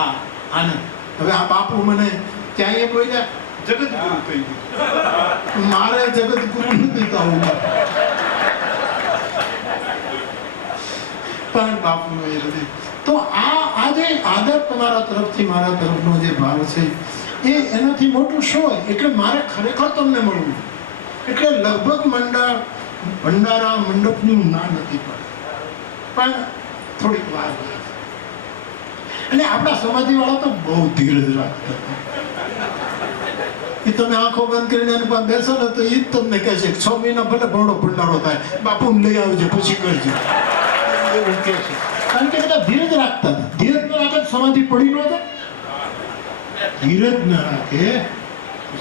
આ આનંદ. હવે આ બાપુ મને ત્યાં એ બોલ્યા જગતગુરુ કહી દીધું, મારે જગતગુરુ નથી થવું, પણ બાપુનો એ હૃદય. તો આ જે આદર તમારા તરફથી મારા તરફનો જે ભાવ છે, એ એનાથી મોટું શું હોય? એટલે મારે ખરેખર તમને મળવું. એટલે લગભગ ભંડારા મંડપનું ના નથી પડે, પણ થોડીક વાર લાગે. અને આપણા સમાધિવાળા તો બહુ ધીરજ રાખતા હતા. એ તમે આંખો બંધ કરીને એની પાસે બેસો ને તો એ જ તમને કહે છે 6 મહિના ભલે ભણો ભંડારો થાય, બાપુને લઈ આવજો પછી કરજો, એવું કહે છે. કારણ કે બધા ધીરજ રાખતા હતા. ધીરજ ન રાખે સમાધિ પડી ન જાય, ધીરજ ન રાખે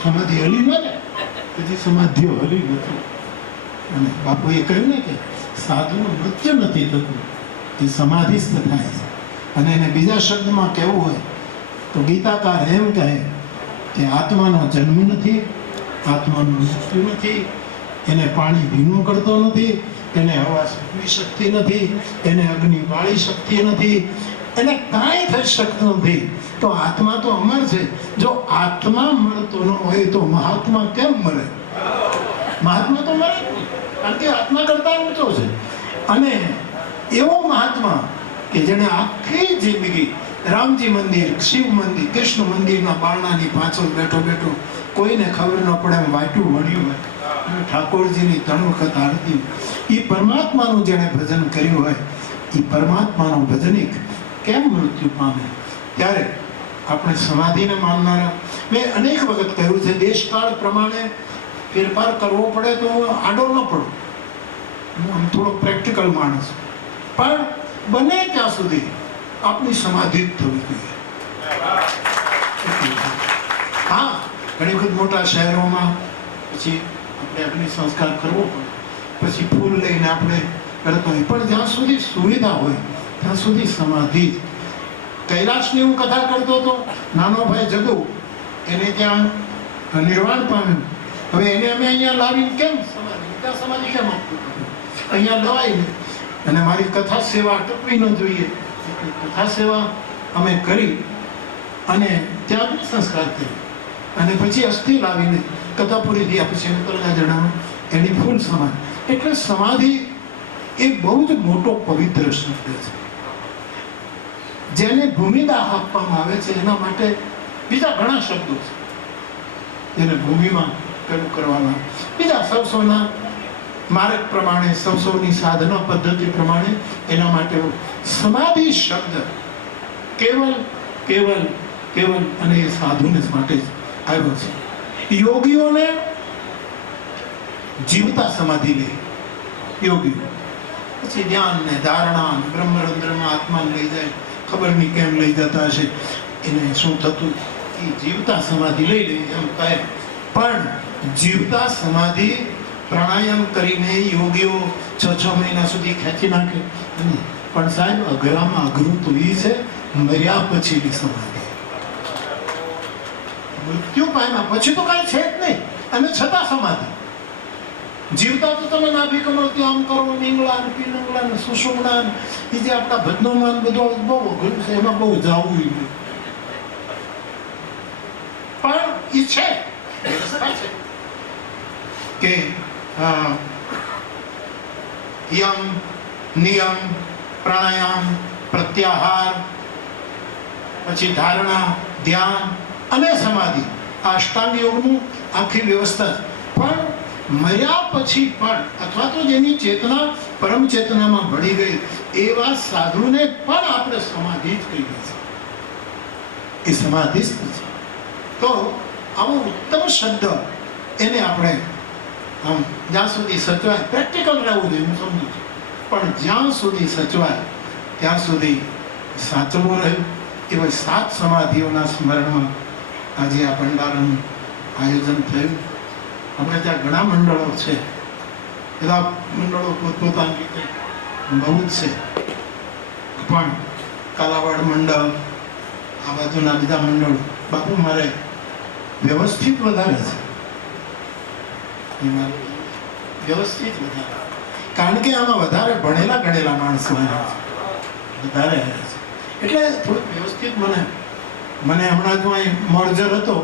સમાધિ હલી ન જાય, પછી સમાધિઓ હલી નથી. અને બાપુએ કહ્યું ને કે સાધુનું મૃત્યુ નથી થતું, એ સમાધિસ્થ થાય છે. અને એને બીજા શબ્દમાં કહેવું હોય તો ગીતાકાર એમ કહે કે આત્માનો જન્મ નથી, આત્માનું મૃત્યુ નથી, એને પાણી ભીનું કરતો નથી, એને હવા સૂકવી શકતી નથી, એને અગ્નિ બાળી શકતી નથી, એને કાંઈ થઈ શકતું નથી. તો આત્મા તો અમર છે. જો આત્મા મળતો ન હોય તો મહાત્મા કેમ મરે? મહાત્મા તો મરે જ નહીં, કારણ કે આત્મા કરતા ઊંચો છે. અને એવો મહાત્મા કે જેને આખી જિંદગી રામજી મંદિર, શિવ મંદિર, કૃષ્ણ મંદિરના બારણાની પાછળ બેઠો બેઠો કોઈને ખબર ન પડે એમ વાટું વળ્યું હોય અને ઠાકોરજીની 3 વખત આરતી, એ પરમાત્માનું જેણે ભજન કર્યું હોય એ પરમાત્માનો ભજનિક કેમ મૃત્યુ પામે? ત્યારે આપણે સમાધિને માનનારા, મેં અનેક વખત કહ્યું છે, દેશકાળ પ્રમાણે ફેરફાર કરવો પડે તો આડો ન પડો. હું થોડો પ્રેક્ટિકલ માણસ, પણ બને ત્યાં સુધી આપણી સમાધિ જ થવી જોઈએ. હા, ઘણી વખત મોટા શહેરોમાં પછી આપણે અગ્નિ સંસ્કાર કરવો પડે, પછી ફૂલ લઈને આપણે કરતો હોય, પણ જ્યાં સુધી સુવિધા હોય ત્યાં સુધી સમાધિ જ. કૈલાસની હું કથા કરતો હતો, નાનો ભાઈ જગુ, એને ત્યાં નિર્વાણ પામ્યું. હવે એને અમે અહીંયા લાવીને કેમ સમાધિ, ત્યાં સમાધિ કેમ આપવું? અહીંયા લવાય ને. અને મારી કથા સેવા અટકવી ન જોઈએ, કથા સેવા અમે કરી અને ત્યાં અગ્નિ સંસ્કાર કર્યો અને પછી અસ્થિ લાવીને કથા પૂરી થયા પછી અંતરગા જણાવ્યું એની ફૂલ સમાધિ. એટલે સમાધિ એ બહુ જ મોટો પવિત્ર શબ્દ છે. જેને ભૂમિદાહ આપવામાં આવે છે એના માટે બીજા ઘણા શબ્દો છે જેને ભૂમિમાં પેલું કરવાના, બીજા સૌના માર્ગ પ્રમાણે, સૌની સાધના પદ્ધતિ પ્રમાણે એના માટે સમાધિ શબ્દ કેવલ કેવલ કેવલ અને એ સાધુને માટે જ આવ્યો છે. યોગીઓને જીવતા સમાધિ લે યોગીઓ, પછી ધ્યાન ને ધારણા બ્રહ્મરંધ્રમાં આત્માને લઈ જાય, ખબર નહીં કેમ લઈ જતા હશે, એને શું થતું, એ જીવતા સમાધિ લઈ લે એમ કહે. પણ જીવતા સમાધિ પ્રાણાયામ કરીને યોગીઓ 6 મહિના સુધી ખેંચી નાખે. પણ સાહેબ, અઘરામાં અઘરું તો એ છે મર્યા પછીની સમાધિ. મૃત્યુ પામ્યા પછી તો કાંઈ છે જ નહીં, અને છતાં સમાધિ. જીવતા તો તમે નાભી કમળથી આમ કરો, નીંગળા ને પીનંગળા ને સુષુમ્ના ને એ જે આપણા ભજનોમાં બધું બહુ અઘરું છે, એમાં બહુ જાવું નહીં. પણ એ છે કે યમ નિયમ પ્રાણાયામ પ્રત્યાહાર, પછી ધારણા, ધ્યાન અને સમાધિ, આ અષ્ટાંગ યોગનું આખી વ્યવસ્થા. પણ મર્યા પછી પણ, અથવા તો જેની ચેતના પરમ ચેતનામાં ભળી ગઈ એવા સાધુને પણ આપણે સમાધિ જ કહીએ છીએ. એ સમાધિ જ છે. તો આવો ઉત્તમ શબ્દ એને આપણે આમ જ્યાં સુધી સચવાય, પ્રેક્ટિકલ રહેવું જોઈએ હું સમજુ છું, પણ જ્યાં સુધી સચવાય ત્યાં સુધી સાચવવું રહ્યું. એવા 7 સમાધિઓના સ્મરણમાં આજે આ ભંડારાનું આયોજન થયું. આપણે ત્યાં ઘણા મંડળો છે, બધા મંડળો પોતપોતાની રીતે બહુ જ છે, પણ કાલાવાડ મંડળ, આ બાજુના બીજા મંડળો, બાપુ મારે વ્યવસ્થિત વધારે છે, એમાં વ્યવસ્થિત વધારે, કારણ કે આમાં વધારે ભણેલા ગણેલા માણસો વધારે છે, એટલે થોડુંક વ્યવસ્થિત. મને હમણાં જ અહીં મર્જર હતો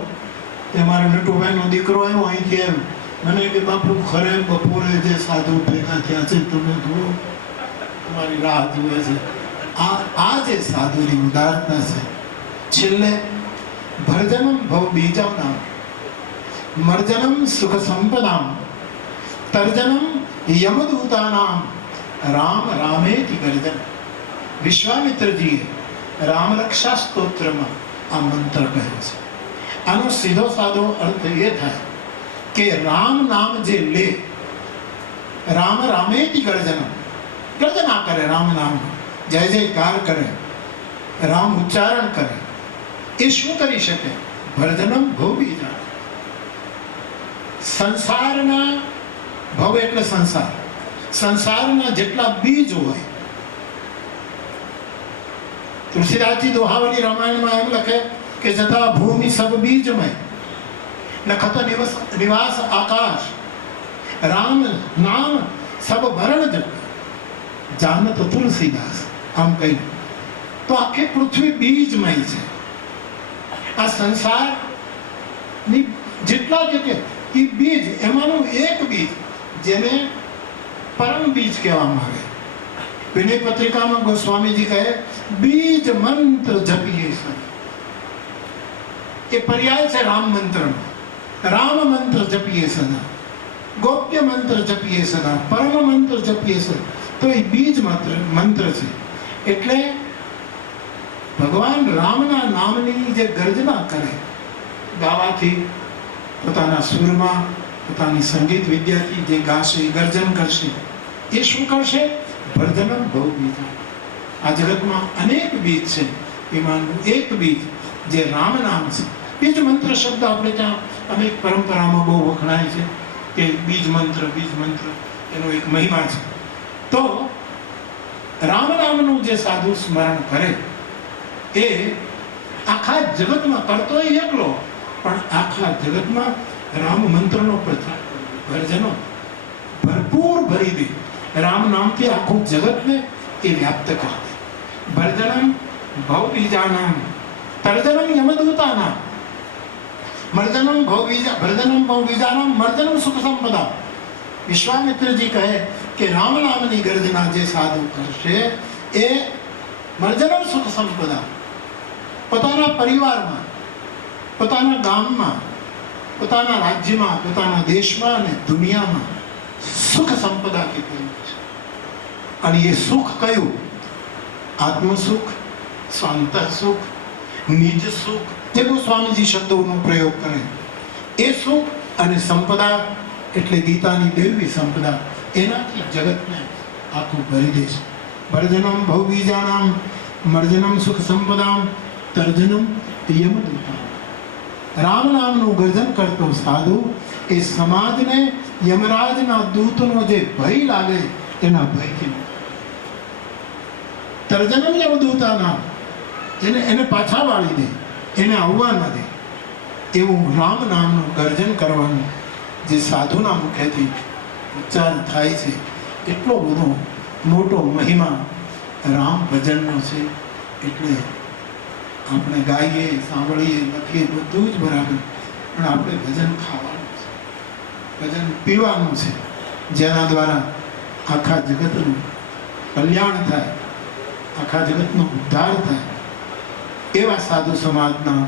તે મારા નટુભાઈનો દીકરો આવ્યો, અહીંથી આવ્યો, મને કે બાપુ ખરે બપોરે જે સાધુ ભેગા થયા છે તમે જુઓ, તમારી રાહ જુએ છે. આ જે સાધુની ઉદારતા છે. છેલ્લે ભરજનમ ભવ બીજામ નામ, મર્જનમ સુખ સંપદામ, તર્જનમ યમદૂતાનામ, રામ રામેતિ ગર્જન. વિશ્વામિત્રજીએ રામરક્ષા સ્તોત્રમાં આ મંત્ર કહ્યો છે. આનો સીધો સાધો અર્થ એ થાય કે રામ નામ જે લે, રામ રામેતિ ગર્જન, ગર્જના કરે રામ નામ, જય જયકાર કરે, રામ ઉચ્ચારણ કરે, એ શું કરી શકે? ભરજનમ ભવ બીજા. સંસારના ભવ એટલે સંસાર, સંસારના જેટલા બીજ હોય, તુલસીદાસજી દોહાવલી રામાયણમાં એમ લખે કે જતા ભૂમિ સબ બીજમય નખત નિવાસ આકાશ, રામ નામ સબ ભરણ જગ જાનત તુલસીદાસ, આમ કહી તો આખી પૃથ્વી બીજમય છે. આ સંસારની જેટલા જગ્યા એ બીજ, એમાંનું એક બીજ જેને પરમ બીજ કહેવામાં આવે. વિનય પત્રિકામાં ગોસ્વામીજી કહે બીજ મંત્ર જપીએ સદા. એ પર્યાય છે રામ મંત્રનો. રામ મંત્ર જપીએ સદા, ગોપ્ય મંત્ર જપીએ સદા, પરમ મંત્ર જપીએ સદા. તો એ બીજ મંત્ર છે. એટલે ભગવાન રામના નામની જે ગર્જના કરે ગાવાથી, પોતાના સુરમાં, પોતાની સંગીત વિદ્યાથી જે ગાશે, ગર્જન કરશે, એ શું કરશે? વર્ધનમ બહુ બીજા. આ જગતમાં અનેક બીજ છે, એમાંનું એક બીજ જે રામ નામ છે. બીજ મંત્ર શબ્દ આપણે ત્યાં અનેક પરંપરામાં બહુ વખણાય છે કે બીજ મંત્ર એનો એક મહિમા છે. તો રામ નામનું જે સાધુ સ્મરણ કરે એ આખા જગતમાં કરતો એકલો, પણ આખા જગતમાં રામ મંત્રનો પ્રચાર, ભજનો ભરપૂર ભરી દે. રામ નામથી આખું જગતને એ વ્યાપ્ત કરે. ભર્જનમ ભવબીજાનામ તર્જનમ યમદૂતાનામ મર્જનમ ભવબીજાનામ મર્જનમ સુખ સંપદા. વિશ્વામિત્રજી કહે કે રામ નામની ગર્જના જે સાધુ કરશે એ મર્જનમ સુખ સંપદા, પોતાના પરિવારમાં, પોતાના ગામમાં, પોતાના રાજ્યમાં, પોતાના દેશમાં અને દુનિયામાં સુખ સંપદા કીધું છે. અને એ સુખ કયું? આત્મ સુખ, સ્વાંત સુખ, નિજ સુખ, જે ગોસ્વામીજી શબ્દોનો પ્રયોગ કરે એ સુખ. અને સંપદા એટલે ગીતાની દેવી સંપદા, એનાથી જગતને આખું ભરી દે છે. ભર્જનમ ભવબીજાનામ મર્જનમ સુખ સંપદામ તર્જનમ યમદૂતામ. રામ નામનું ગર્જન કરતો સાધુ એ સમાજને યમરાજના દૂતનો જે ભય લાગે એના ભયથી તર્જનમ યમદૂતાનામ, એને પાછા વાળી દે, એને આવવા ન દે. એવું રામ નામનું ગર્જન કરવાનું જે સાધુના મુખેથી ઉચ્ચાર થાય છે, એટલો બધો મોટો મહિમા રામ ભજનનો છે. એટલે આપણે ગાઈએ, સાંભળીએ, લખીએ બધું જ બરાબર, પણ આપણે ભજન ખાવાનું છે, ભજન પીવાનું છે, જેના દ્વારા આખા જગતનું કલ્યાણ થાય, આખા જગતનો ઉદ્ધાર થાય. એવા સાધુ સમાજના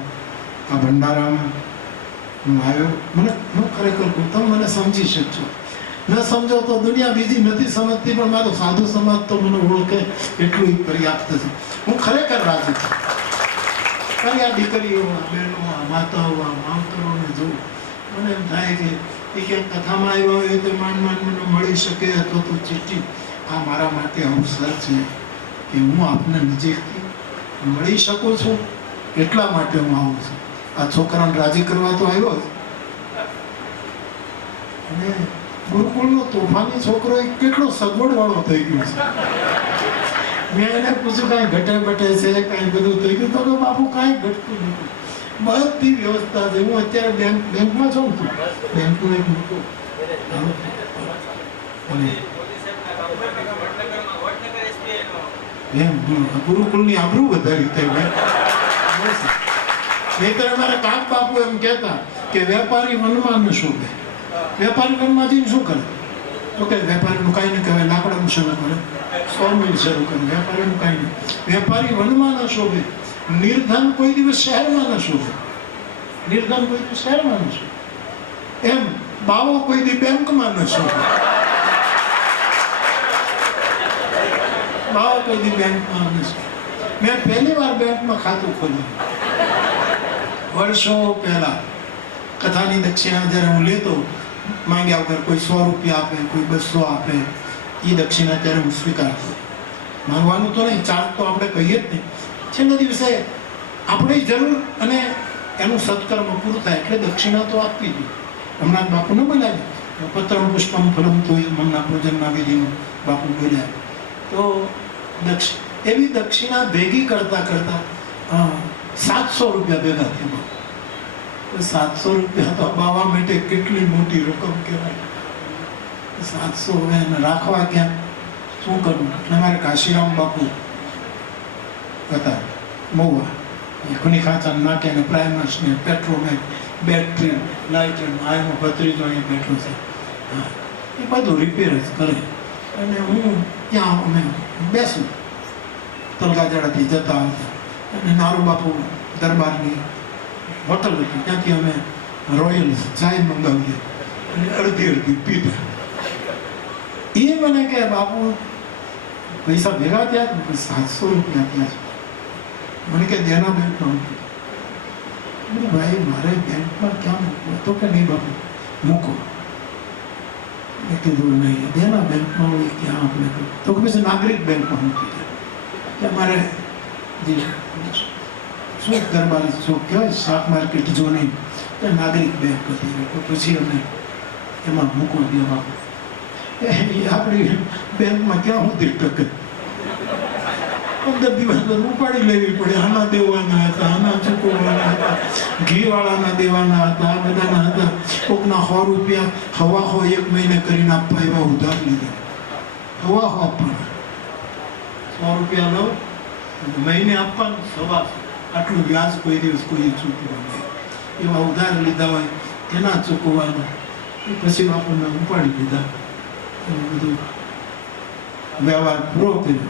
આ ભંડારામાં હું આવ્યો. હું ખરેખર કહું, તમે મને સમજી શકશો, ન સમજો તો દુનિયા બીજી નથી સમજતી, પણ મારો સાધુ સમાજ તો મને ઓળખે એટલું પર્યાપ્ત છે. હું ખરેખર રાજી છું. કારણ આ દીકરીઓ, આ બહેનો, આ માતાઓ, આ માવતરોને જોઉં, મને એમ થાય કે એ ક્યાંક કથામાં આવ્યા હોય તો માંડ મને મળી શકે, અથવા તો ચીઠી. આ મારા માટે અવસર છે કે હું આપને નજીકથી મળી શકું છું, એટલા માટે હું આવું છું. આ છોકરાને રાજી કરવા તો આવ્યો જ. અને ગુરુકુળનો તોફાની છોકરો એ કેટલો સગવડ વાળો થઈ ગયો છે. મેં એને પૂછ્યું કાંઈ ઘટે બટે છે, કાંઈ બધું થઈ ગયું? તો બાપુ કાંઈ ઘટતું નથી, બધી વ્યવસ્થા છે. હું અત્યારે બેંકમાં છું, બેંકનું એક મોટું ગુરુકુળની આબરૂ વધારી થઈ. નહીતર અમારા કાક બાપુ એમ કહેતા કે વેપારી વનમાં ન શોભે. વેપારી વનમાં જઈને શું કરે? તો કે વેપારીનું કાંઈ ન કહેવાય, લાકડાનું શરૂ કરે, સોમિલ શરૂ કરે. વેપારીનું કાંઈ નહીં. વેપારી વનમાં ન શોભે. નિર્ધન કોઈ દિવસ શહેરમાં ન શોભે. નિર્ધન કોઈ દિવસ શહેરમાં ન શોભે. એમ બાવો કોઈ દી બેંકમાં ન શોભે. બાવો કોઈ દી બેંકમાં ન શોભે. મેં પહેલી વાર બેંકમાં ખાતું ખોલ્યું વર્ષો પહેલા. કથાની દક્ષિણા જ્યારે હું લેતો, માંગ્યા વગર, કોઈ 100 રૂપિયા આપે, કોઈ 200 આપે, એ દક્ષિણા ત્યારે હું સ્વીકારતો. માંગવાનું તો નહીં, ચાર્જ તો આપણે કહીએ જ નહીં. છેલ્લા દિવસે આપણી જરૂર અને એનું સત્કર્મ પૂરું થાય એટલે દક્ષિણા તો આપવી જોઈએ. હમણાં બાપુને બોલાવી, પત્રમ પુષ્પમ ફલમ તો હમણાં ભોજનના વિધિનું બાપુ બોલ્યા. તો એવી દક્ષિણા ભેગી કરતા કરતા 700 રૂપિયા ભેગા થયા. 700 રૂપિયા તો બાવા માટે કેટલી મોટી રકમ કહેવાય. 700 હવે એને રાખવા ક્યાં, શું કરવું? એટલે મારે કાશીરામ બાપુ હતા મહુવા, એ ખુની ખાચા નાકે ને પ્રાઇમર્સ ને પેટ્રોમેટ બેટરી લાઇટ આયનો ભત્રીજો અહીંયા બેઠો છે, હા, એ બધું રિપેર જ કરે. અને હું ત્યાં અમે બેસું તલગાજડાથી જતા આવતા, અને નારુ બાપુ દરબારની હોટલ હતી, ત્યાંથી અમે રોયલ ચાય મંગાવીએ અને અડધી પીતા. એ મને કહે બાપુ પૈસા ભેગા થયા ને 700 રૂપિયા થયા છે. મને કે દેના બેંકમાં. ભાઈ મારે બેંકમાં ક્યાં મૂકવું? તો કે નહીં બાપુ મૂકો. મેં કીધું નહીં, દેના બેંકમાં હોય ક્યાં આપણે? તો કે પછી નાગરિક બેંકમાં મૂકી દે. કે મારે જે શું દરબાર શું કહેવાય શાક માર્કેટ જો નહીં, ત્યાં નાગરિક બેંક હતી. તો પછી અમે એમાં મૂકો દે બાપુ. એ આપણી બેંકમાં ક્યાં સુધી ટકે? 15 દિવસ ઉપાડી લેવી પડે. આના દેવાના હતા, આના ચૂકવવાના હતા, ઘીવાળાના દેવાના હતા, આ બધાના હતા. કોકના 100 રૂપિયા હવાહો 1 મહિને કરીને આપવા એવા ઉધાર લીધા. હવાહો આપવાના 100 રૂપિયા લો, મહિને આપવાનું 125. આટલું વ્યાજ કોઈ દિવસ કોઈ ચૂકવવાનું એવા ઉધાર લીધા હોય એના ચૂકવવાનું. પછી આપણને ઉપાડી લીધા, એવું બધું વ્યવહાર પૂરો કર્યો.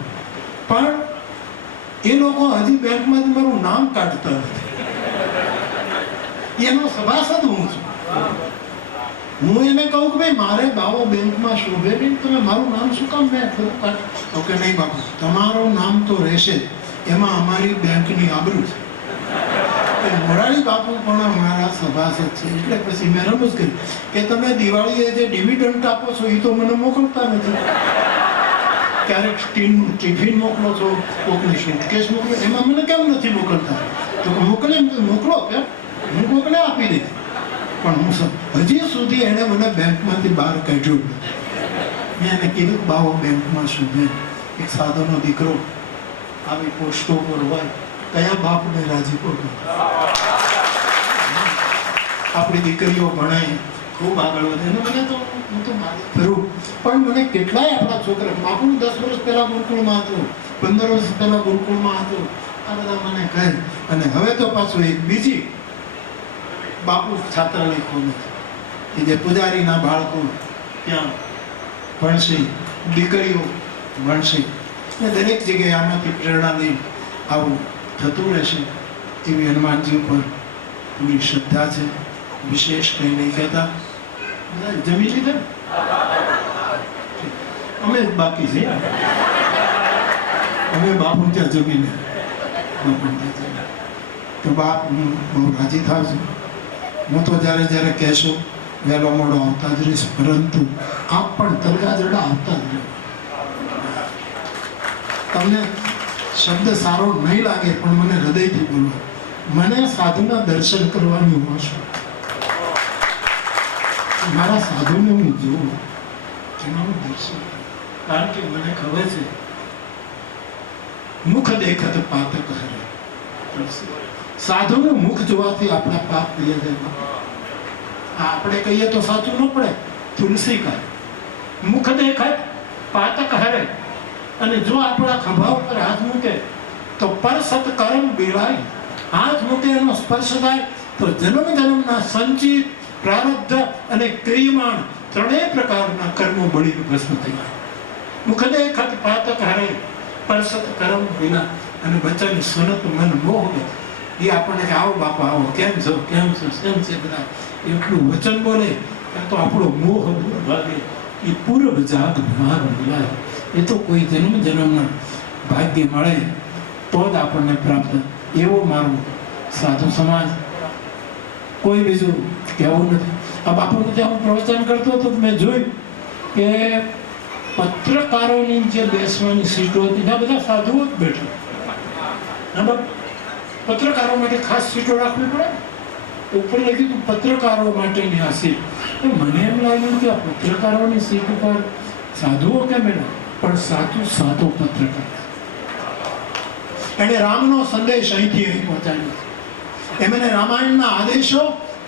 પણ એ લોકો હજી બેંકમાંથી મારું નામ કાઢતા નથી. એનો સભાસદ હું છું. હું એને કહું કે ભાઈ મારે બાવો બેંકમાં શોભે નહીં, તમે મારું નામ શું કામ મેં તો કે નહીં બાપુ તમારું નામ તો રહેશે જ, એમાં અમારી બેંકની આબરૂ છે. મોરારી બાપુ પણ મારા સભાસદ છે. એટલે પછી મેં રમૂજ કરી કે તમે દિવાળીએ જે ડિવિડન્ડ આપો છો એ તો મને મોકલતા નથી. ક્યારેક ટિફિન મોકલો છો, કોકની સુટકેસ મોકલો, એમાં મને કેમ નથી મોકલતા? તો મોકલો કેમ? હું કોકને આપી દઈશ. પણ હું હજી સુધી એણે મને બેંકમાંથી બહાર કાઢ્યું નથી. મેં એને કીધું બાવો બેંકમાં શોધે એક સાધુનો દીકરો આવી પોસ્ટો પર હોય, કયા બાપને રાજીપો નથી? આપણી દીકરીઓ ભણાય ખૂબ આગળ વધે. મને તો હું તો ફરું, પણ મને કેટલાય આપણા છોકરા, બાપુ 10 વર્ષ પહેલા ગુરુકુળમાં હતું, 15 વર્ષ પહેલા ગુરુકુળમાં હતું, આ બધા મને કહે. અને હવે તો પાછું એક બીજી બાપુ છાત્રાલય ખોલે કે જે પૂજારીના બાળકો ત્યાં ભણશે, દીકરીઓ ભણશે. દરેક જગ્યાએ આમાંથી પ્રેરણા લઈ આવું થતું રહેશે એવી હનુમાનજી ઉપર પૂરી શ્રદ્ધા છે. વિશેષ કંઈ નહીં કહેતા. જમી લીધા? અમે જ બાકી છે. અમે બાપુ ત્યાં જમીને તો બાપ હું બહુ રાજી થાવ છું. હું તો જ્યારે કહેશો વહેલો મોડો આવતા જ રહીશ, પરંતુ આપ પણ તલગાજડા આવતા જ રહો. તમને શબ્દ સારો નહીં લાગે પણ મને હૃદયથી બોલો, મને સાધુના દર્શન કરવાની હોશ. મારા સાધુને હું જોઉં, એના હું દર્શન, કારણ કે મને ખબર છે મુખ દેખત પાતક હરે. સાધુનું મુખ જોવાથી આપણા પાપ થઈ જાય. આપણે કહીએ તો સાચું ન પડે. તુલસી કા મુખ દેખત પાતક હરે. અને જો આપણા ખભા ઉપર હાથ મૂકે તો પર સત્કર્મ બિરાય. હાથ મૂકે એનો સ્પર્શ થાય તો જન્મ જન્મના સંચિત પ્રારબ્ધ અને ક્રિયમાણ ત્રણેય પ્રકારના કર્મો બળીને ભસ્મ થઈ જાય. મુખ દેખત પાતક હરે પર સત્કર્મ બિના. અને વચન સુનત મન મોહ. એ આપણને કે આવો બાપા આવો, કેમ છો કેમ છો કેમ છે બધા, એટલું વચન બોલે તો આપણો મોહ દૂર ભાગે. એ પૂર્વ જાગ ભાગ મિલાય. એ તો કોઈ જન્મ જન્મના ભાગ્ય મળે તો જ આપણને પ્રાપ્ત. એવો મારો સાધુ સમાજ, કોઈ બીજું કહેવું નથી. આ બાપુને ત્યાં હું પ્રવચન કરતો હતો મેં જોયું કે પત્રકારોની જે બેસવાની સીટો હતી ત્યાં બધા સાધુઓ જ બેઠા. પત્રકારો માટે ખાસ સીટો રાખવી પડે. ઉપર લખ્યું પત્રકારો માટેની આ સીટ. મને એમ લાગ્યું કે આ પત્રકારોની સીટ ઉપર સાધુઓ કેમ એના? પણ સાધુ પત્રકાર. એને રામનો સંદેશ અહીંથી અહીં પહોંચાડ્યો. એમને રામાયણના આદેશો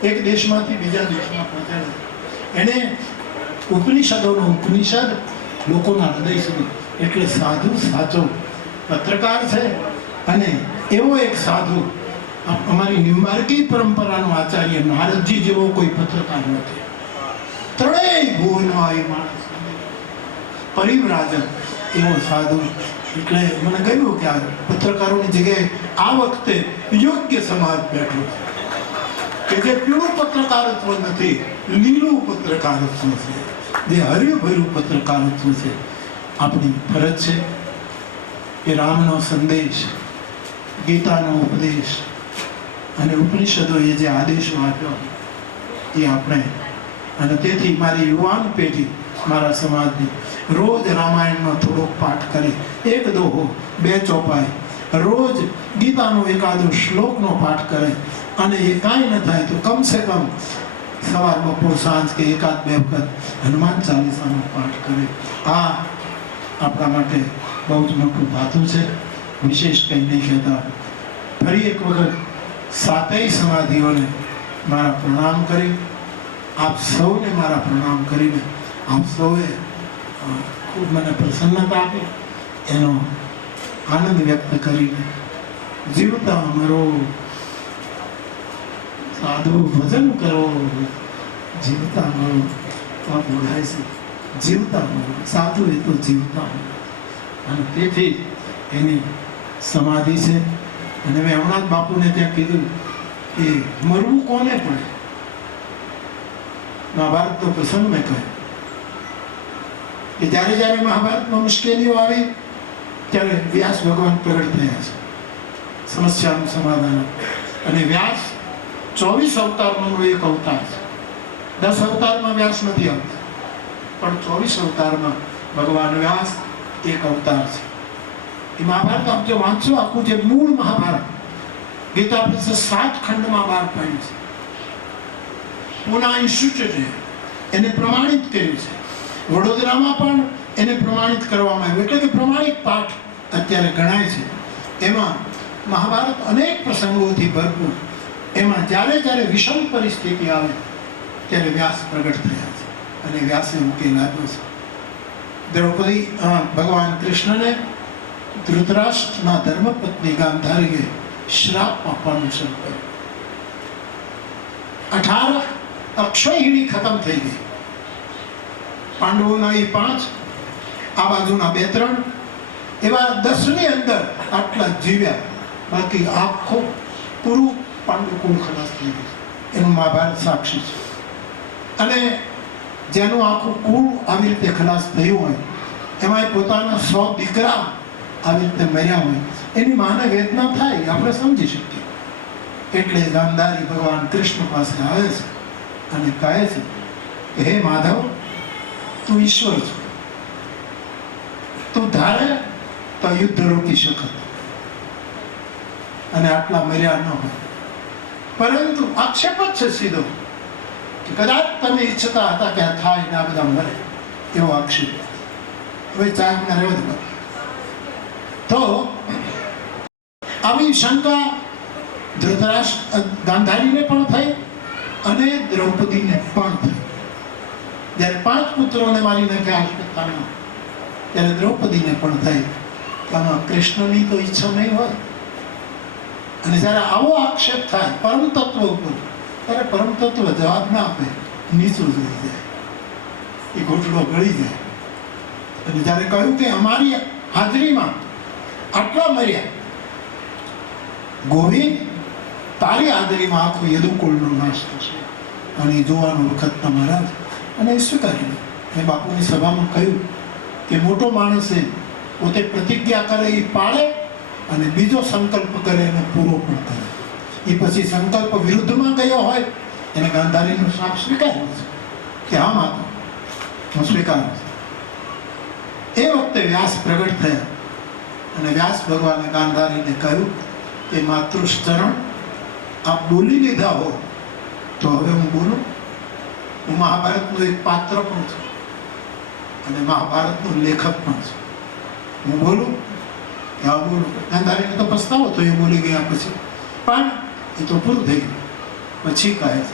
એક દેશમાંથી બીજા દેશમાં પહોંચાડ્યા. એને ઉપનિષદોનો ઉપનિષદ લોકોના હૃદય સુધી. એટલે સાધુ સાચો પત્રકાર છે. અને એવો એક સાધુ અમારી નિંબાર્કી પરંપરાનો આચાર્ય નારદજી જેવો કોઈ પત્રકાર નથી. ત્રણેય ભુવનો આ માણસ પરિવ્રાજક એવો સાધુ. એટલે મને કહ્યું કે આ પત્રકારોની જગ્યાએ આ વખતે યોગ્ય સમાજ બેઠો છે કે જે પીળું પત્રકારત્વ નથી, લીલું પત્રકારત્વ છે, જે હર્યું ભર્યું પત્રકારત્વ છે. આપણી ફરજ છે કે રામનો સંદેશ, ગીતાનો ઉપદેશ અને ઉપનિષદોએ જે આદેશો આપ્યો એ આપણે, અને તેથી મારી યુવાન પેઢી, મારા સમાજની રોજ રામાયણનો થોડોક પાઠ કરે, એક દોહો, બે ચોપાઈ, રોજ ગીતાનો એકાદો શ્લોકનો પાઠ કરે. અને એ કાંઈ ન થાય તો કમસે કમ સવાર બપોર સાંજ કે એકાદ બે વખત હનુમાન ચાલીસાનો પાઠ કરે. આ આપણા માટે બહુ જ મોટું ભાથું છે. વિશેષ કંઈ નહીં કહેતા. ફરી એક વખત સાતેય સમાધિઓને મારા પ્રણામ કરી, આપ સૌને મારા પ્રણામ કરીને આપ સૌએ ખૂબ મને પ્રસન્નતા આપી, એનો આનંદ વ્યક્ત કરીને જીવતા મરો સાધુ ભજન કરો, જીવતા મરો. આપ બોલાય છે જીવતા મરો, સાધુ એ તો જીવતા મરો. અને તેથી એની સમાધિ છે. અને મેં હમણાં જ બાપુને ત્યાં કીધું કે મરવું કોને પડે. મહાભારતનો પ્રસંગ મેં કહ્યું કે જ્યારે જ્યારે મહાભારતમાં મુશ્કેલીઓ આવી ત્યારે વ્યાસ ભગવાન પ્રગટ થયા છે સમસ્યાનું સમાધાન. અને વ્યાસ 24 અવતારમાંનો એક અવતાર છે. 10 અવતારમાં વ્યાસ નથી આવતા, પણ 24 અવતારમાં ભગવાન વ્યાસ એક અવતાર છે. એ મહાભારત આપ જો વાંચો, આખું જે મૂળ મહાભારત ગીતા પછી 7 ખંડમાં બહાર પાડ્યું છે. પુના ઇન્સ્ટિટ્યૂટ એને પ્રમાણિત કર્યું છે. વડોદરામાં પણ એને પ્રમાણિત કરવામાં આવ્યું. એટલે કે પ્રમાણિત પાઠ અત્યારે ગણાય છે. એમાં મહાભારત અનેક પ્રસંગોથી ભરપૂર. એમાં જ્યારે જ્યારે વિષમ પરિસ્થિતિ આવે ત્યારે વ્યાસ પ્રગટ થયા છે અને વ્યાસે ઉકેલ આપ્યો છે. દ્રૌપદી ભગવાન કૃષ્ણને ધૃતરાષ્ટ્રના ધર્મપત્ની ગાંધારીએ શ્રાપ આપવાનું શરૂ કર્યું. 18 અક્ષયહિણી ખતમ થઈ ગઈ. પાંડવોના એ 5, આ બાજુના 2-3, એવા 10 ની અંદર આટલા જીવ્યા. બાકી આખું પૂરું પાંડુકુળ ખલાસ થઈ ગયું. એનું મહાભારત સાક્ષી છે. અને જેનું આખું કુળ આવી રીતે ખલાસ થયું હોય, એમાં પોતાના 100 દીકરા આવી રીતે મર્યા હોય, એની માને વેદના થાય, આપણે સમજી શકીએ. એટલે ગાંધારી ભગવાન કૃષ્ણ પાસે આવે છે અને કહે છે કે હે માધવ, તું ઈશ્વર છે, તું ધારે તો યુદ્ધ રોકી શકત અને આટલા મર્યા ન હોય. પરંતુ આક્ષેપ જ છે સીધો કે કદાચ તમે ઈચ્છતા હતા કે આ થાય ને આ બધા મરે, એવો આક્ષેપ. હવે ચાકના રહેવા દો. તો આવી શંકા ધૃતરાષ્ટ્ર ગાંધારીને પણ થઈ અને દ્રૌપદીને પણ થઈ. જ્યારે 5 પુત્રોને મારી નાખ્યા અશ્વત્થામા, ત્યારે દ્રૌપદીને પણ થઈ. આમાં કૃષ્ણની તો ઈચ્છા નહીં હોય. અને જ્યારે આવો આક્ષેપ થાય પરમ તત્વ ઉપર, ત્યારે પરમ તત્વ જવાબ ના આપે, નીચું જોઈ જાય, એ ઘૂંટડો ગળી જાય. અને જ્યારે કહ્યું કે અમારી હાજરીમાં આટલા મર્યા, ગોવિંદ તારી હાજરીમાં આખો યદુકુળનો નાશ થશે અને એ જોવાનો વખત તમારા. અને એ સ્વીકાર્યું. મેં બાપુની સભામાં કહ્યું કે મોટો માણસે પોતે પ્રતિજ્ઞા કરે એ પાળે અને બીજો સંકલ્પ કરે એને પૂરો પણ કરે. એ પછી સંકલ્પ વિરુદ્ધમાં ગયો હોય એને ગાંધારીનો શ્રાપ સ્વીકાર્યો છે કે હા માતા હું સ્વીકારું છું. એ વખતે વ્યાસ પ્રગટ થયા અને વ્યાસ ભગવાને ગાંધારીને કહ્યું કે માતૃશ્ચરણ આપ બોલી લીધા હો તો હવે હું બોલું. હું મહાભારતનું એક પાત્ર પણ છું અને મહાભારતનો લેખક પણ છું. હું બોલું હા બોલું. ગાંધારીને તો પસ્તાવો તો એ બોલી ગયા પછી, પણ એ તો પૂરું થઈ ગયું. પછી કહે છે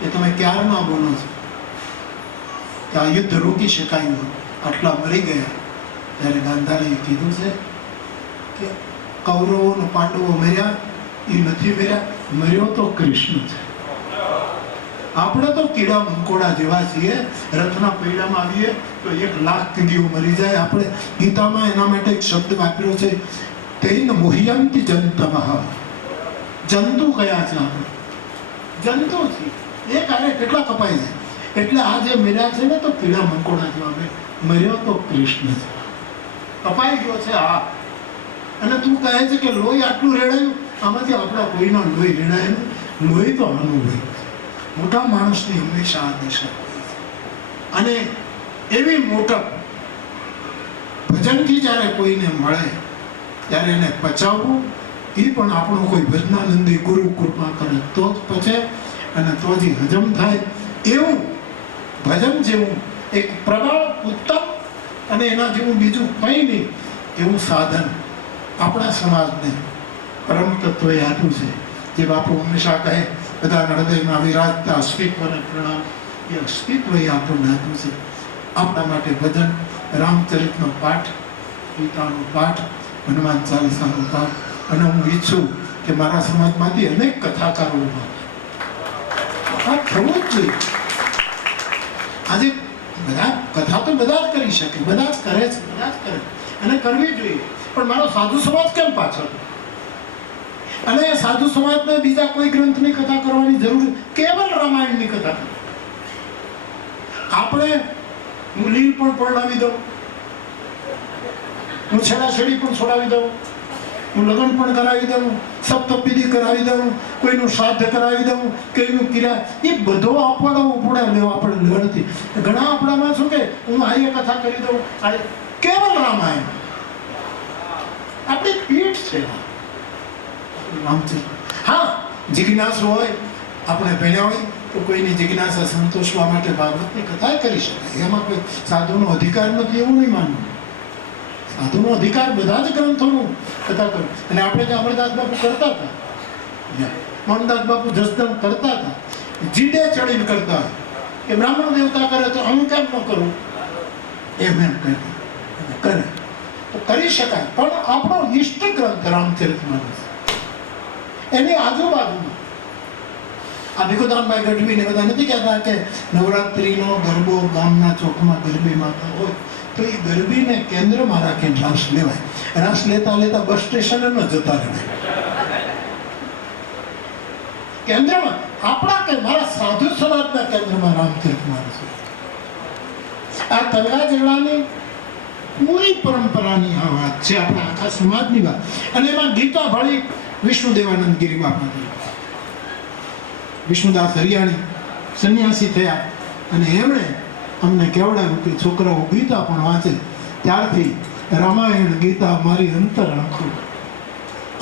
કે તમે ક્યારના બોલો છો, કે આ યુદ્ધ રોકી શકાયું હોત, આટલા મરી ગયા. ત્યારે ગાંધારીએ કીધું છે કે કૌરવો અને પાંડવો મર્યા એ નથી મર્યા, મર્યો તો કૃષ્ણ છે. આપણે તો કીડા મંકોડા જેવા છીએ. રથના પૈડામાં આવીએ તો 1,00,000 કીડીઓ મરી જાય. આપણે ગીતામાં એના માટે એક શબ્દ વાપર્યો છે, તૈન મોહ્યંતિ જંતમઃ. જંતુ કયા છે આપણે? જંતુ છે. એક આરે કેટલા કપાઈ જાય. એટલે આ જે મર્યા છે ને તો કીડા મંકોડા જેવા, મર્યો તો કૃષ્ણ છે. કપાઈ ગયો છે આ. અને તું કહે છે કે લોહી આટલું રેડાયું, આમાંથી આપણા કોઈના લોહી રેડાય નહીં. લોહી તો આનું હોય. મોટા માણસની હંમેશા આ દશા હોય છે. અને એવી મોટપ ભજનથી જ્યારે કોઈને મળે ત્યારે એને પચાવવું, એ પણ આપણું કોઈ ભજનાનંદી ગુરુ કૃપા કરે તો જ પચે અને તો જ હજમ થાય. એવું ભજન જેવું એક પ્રબળ ઉત્તમ અને એના જેવું બીજું કંઈ નહીં એવું સાધન આપણા સમાજને પરમ તત્વએ આપ્યું છે. જે બાપુ હંમેશા કહે, બધા હૃદયમાં વિરાજતા અસ્તિત્વને પ્રણામ. એ અસ્તિત્વ આપણને આપ્યું છે. આપણા માટે ભજન, રામચરિતનો પાઠ, ગીતાનો પાઠ, હનુમાન ચાલીસાનો પાઠ. અને હું ઈચ્છું કે મારા સમાજમાંથી અનેક કથાકારો આ થવું જ જોઈએ. આજે બધા કથા તો બધા જ કરી શકે, બધા જ કરે છે, બધા જ કરે અને કરવી જોઈએ. પણ મારો સાધુ સમાજ કેમ પાછળ? અને એ સાધુ સમાજને બીજા કોઈ ગ્રંથની કથા કરવાની જરૂર, કેવલ રામાયણની કથા. આપણે હું લીલ પણ પરણાવી દઉં, હું છેડાછેડી પણ છોડાવી દઉં, હું લગ્ન પણ કરાવી દઉં, સપ્તપદી કરાવી દઉં, કોઈનું શ્રાદ્ધ કરાવી દઉં, કોઈનું કિરા, એ બધો આપણો ઉપડા લેવા આપણે લડતી. ઘણા આપણામાં શું કે હું આ કથા કરી દઉં, કેવલ રામાયણ આપણી પીઠ છે. રામચરિત્ર. હા, જિજ્ઞાસ હોય, આપણે ભણ્યા હોય તો કોઈની જિજ્ઞાસા સંતોષવા માટે ભાગવતની કથા કરી શકાય. એમાં કોઈ સાધુનો અધિકાર નથી એવું નહીં માનવું. સાધુનો અધિકાર બધા જ ગ્રંથોનું કથા કરવું. અને આપણે જે અમરદાસ બાપુ કરતા હતા, મોહનદાસ બાપુ જસદણ કરતા હતા, જીદે ચડીને કરતા હોય કે બ્રાહ્મણ દેવતા કરે તો હું કેમ ન કરું, એમ કહેતા કરે તો કરી શકાય. પણ આપણો ઈષ્ટ ગ્રંથ રામચરિતમાનસ, એની આજુબાજુમાં આ ભીખુદાનભાઈ ગઢવીને બધા નથી કહેતા કે નવરાત્રિનો ગરબો ગામના ચોકમાં ગરબી માતા હોય તો એ ગરબીને કેન્દ્રમાં રાખીને રાસ લેવાય. રાસ લેતા લેતા બસ સ્ટેશને ન જતા રહેવાય. કેન્દ્રમાં આપણા કે મારા સાધુ સમાજના કેન્દ્રમાં રામચરિતમાનસ. આ તલગા જેવડાની પૂરી પરંપરાની આ વાત છે, આપણા આખા સમાજની વાત. અને એમાં ગીતા ભળી વિષ્ણુદેવાનંદ ગિરી બાપા, વિષ્ણુદાસ હરિયાણી સંન્યાસી થયા અને એમણે અમને કહેવડાવ્યું કે છોકરાઓ ગીતા પણ વાંચે. ત્યારથી રામાયણ ગીતા મારી અંતર આંખો.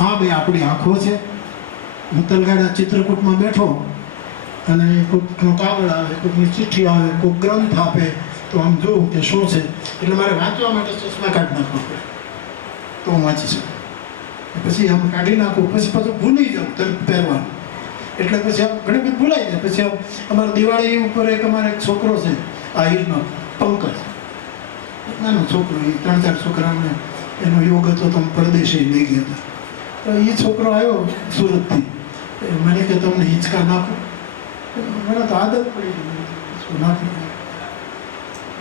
આ બે આપણી આંખો છે. હું તલગાડા ચિત્રકૂટમાં બેઠો અને કોઈકનો કાગળ આવે, કોઈકની ચિઠ્ઠી આવે, કોઈ ગ્રંથ આપે તો આમ જોઉં કે શું છે. એટલે મારે વાંચવા માટે ચશ્મા કાઢી નાખવા પડે તો હું વાંચી શકું. પછી આમ કાઢી નાખું, પછી પાછું ભૂલી જાઉં તરત પહેરવાનું. એટલે પછી આમ ઘણી બધી ભૂલાઈ જાય. પછી અમારા દિવાળી ઉપર એક અમારે એક છોકરો છે આહિરનો, પંકજ, નાનો છોકરો, એ 3-4 છોકરાઓને એનો યોગ હતો તો પરદેશે લઈ ગયા હતા. તો એ છોકરો આવ્યો સુરતથી, મને કે તમને હિંચકા નાખો. મને તો આદત પડી ગઈ, નાખી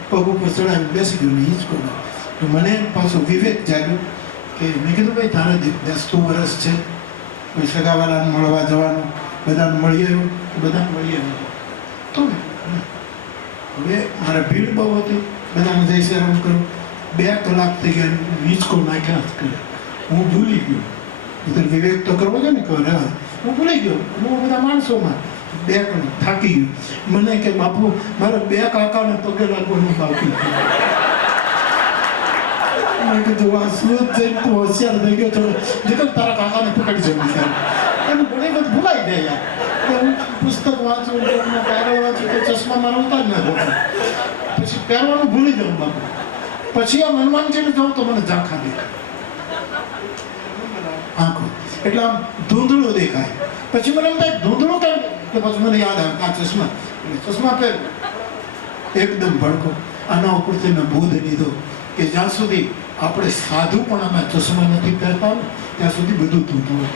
પગ ઉપર ચડાવી બેસી ગયો ને હિંચકો નાખો. તો મને પાછો વિવેક જાગ્યો કે મેં કીધું ભાઈ તારે 10 વર્ષ છે, કોઈ સગાવાલાને મળવા જવાનું, બધાને મળી આવ્યું, બધાને મળી આવ્યું. તો હવે મારે ભીડ બહુ હતી, બધાને જય શ્રી રામ કરું. 2 કલાક થઈ ગયા, હિંચકો નાખ્યા જ કરે. હું ભૂલી ગયો. વિવેક તો કરવો છે ને, કહે હું ભૂલી ગયો. હું બધા માણસોમાં 2 કલાક થાકી ગયો. મને કે બાપુ મારે 2 કાકાને પગે લાગવાનું બાકી. મેં કીધું આ સુરત જઈને તું હોશિયાર થઈ ગયો થોડો, જેટલો તારા કાકાને પકડી જવું છે. એનું ઘણી બધું ભૂલાઈ જાય યાર. હું પુસ્તક વાંચું, કાગળ વાંચું તો ચશ્મા મારા ઉતાર ના જાઉં, પછી પહેરવાનું ભૂલી જાઉં બાપુ. પછી આ હનુમાનજીને જાઉં તો મને ઝાંખા દેખાય આંખો, એટલે આમ ધૂંધળું દેખાય. પછી મને એમ થાય ધૂંધળું કેમ, કે પછી મને યાદ આવે આ ચશ્મા પહેર. એકદમ ભડકો. આના ઉપરથી મેં બોધ લીધો કે જ્યાં સુધી આપણે સાધુ પણ આમાં ચશ્મા નથી પહેરતા ને ત્યાં સુધી બધું ધૂંધળું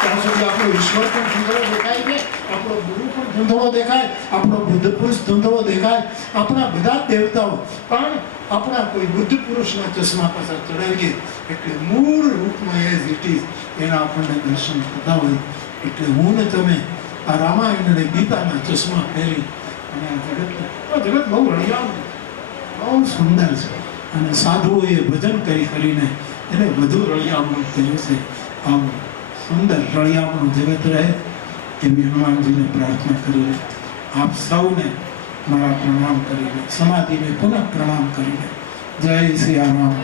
ત્યાં સુધી આપણો ઈશ્વર પણ ધૂંધળો દેખાય છે, આપણો ગુરુ પણ ધૂંધળો દેખાય, આપણો બુદ્ધ પુરુષ ધૂંધળો દેખાય, આપણા બધા જ દેવતાઓ પણ આપણા કોઈ બુદ્ધ પુરુષના ચશ્મા પાછા ચડાવીએ એટલે મૂળ રૂપમાં એઝ ઇટ ઇઝ એના આપણને દર્શન થતા હોય. એટલે હું ને તમે આ રામાયણ અને ગીતાના ચશ્મા પહેરી અને આ જગત બહુ રળિયામણું, બહુ સુંદર છે. અને સાધુઓએ ભજન કરીને એને વધુ રળિયામણું કર્યું છે. આમ સુંદર રળિયામણું જગત રહે એવી હનુમાનજીને પ્રાર્થના કરીને આપ સૌને મારા પ્રણામ કરીને સમાધિને પુનઃ પ્રણામ કરીને જય શ્રી રામ.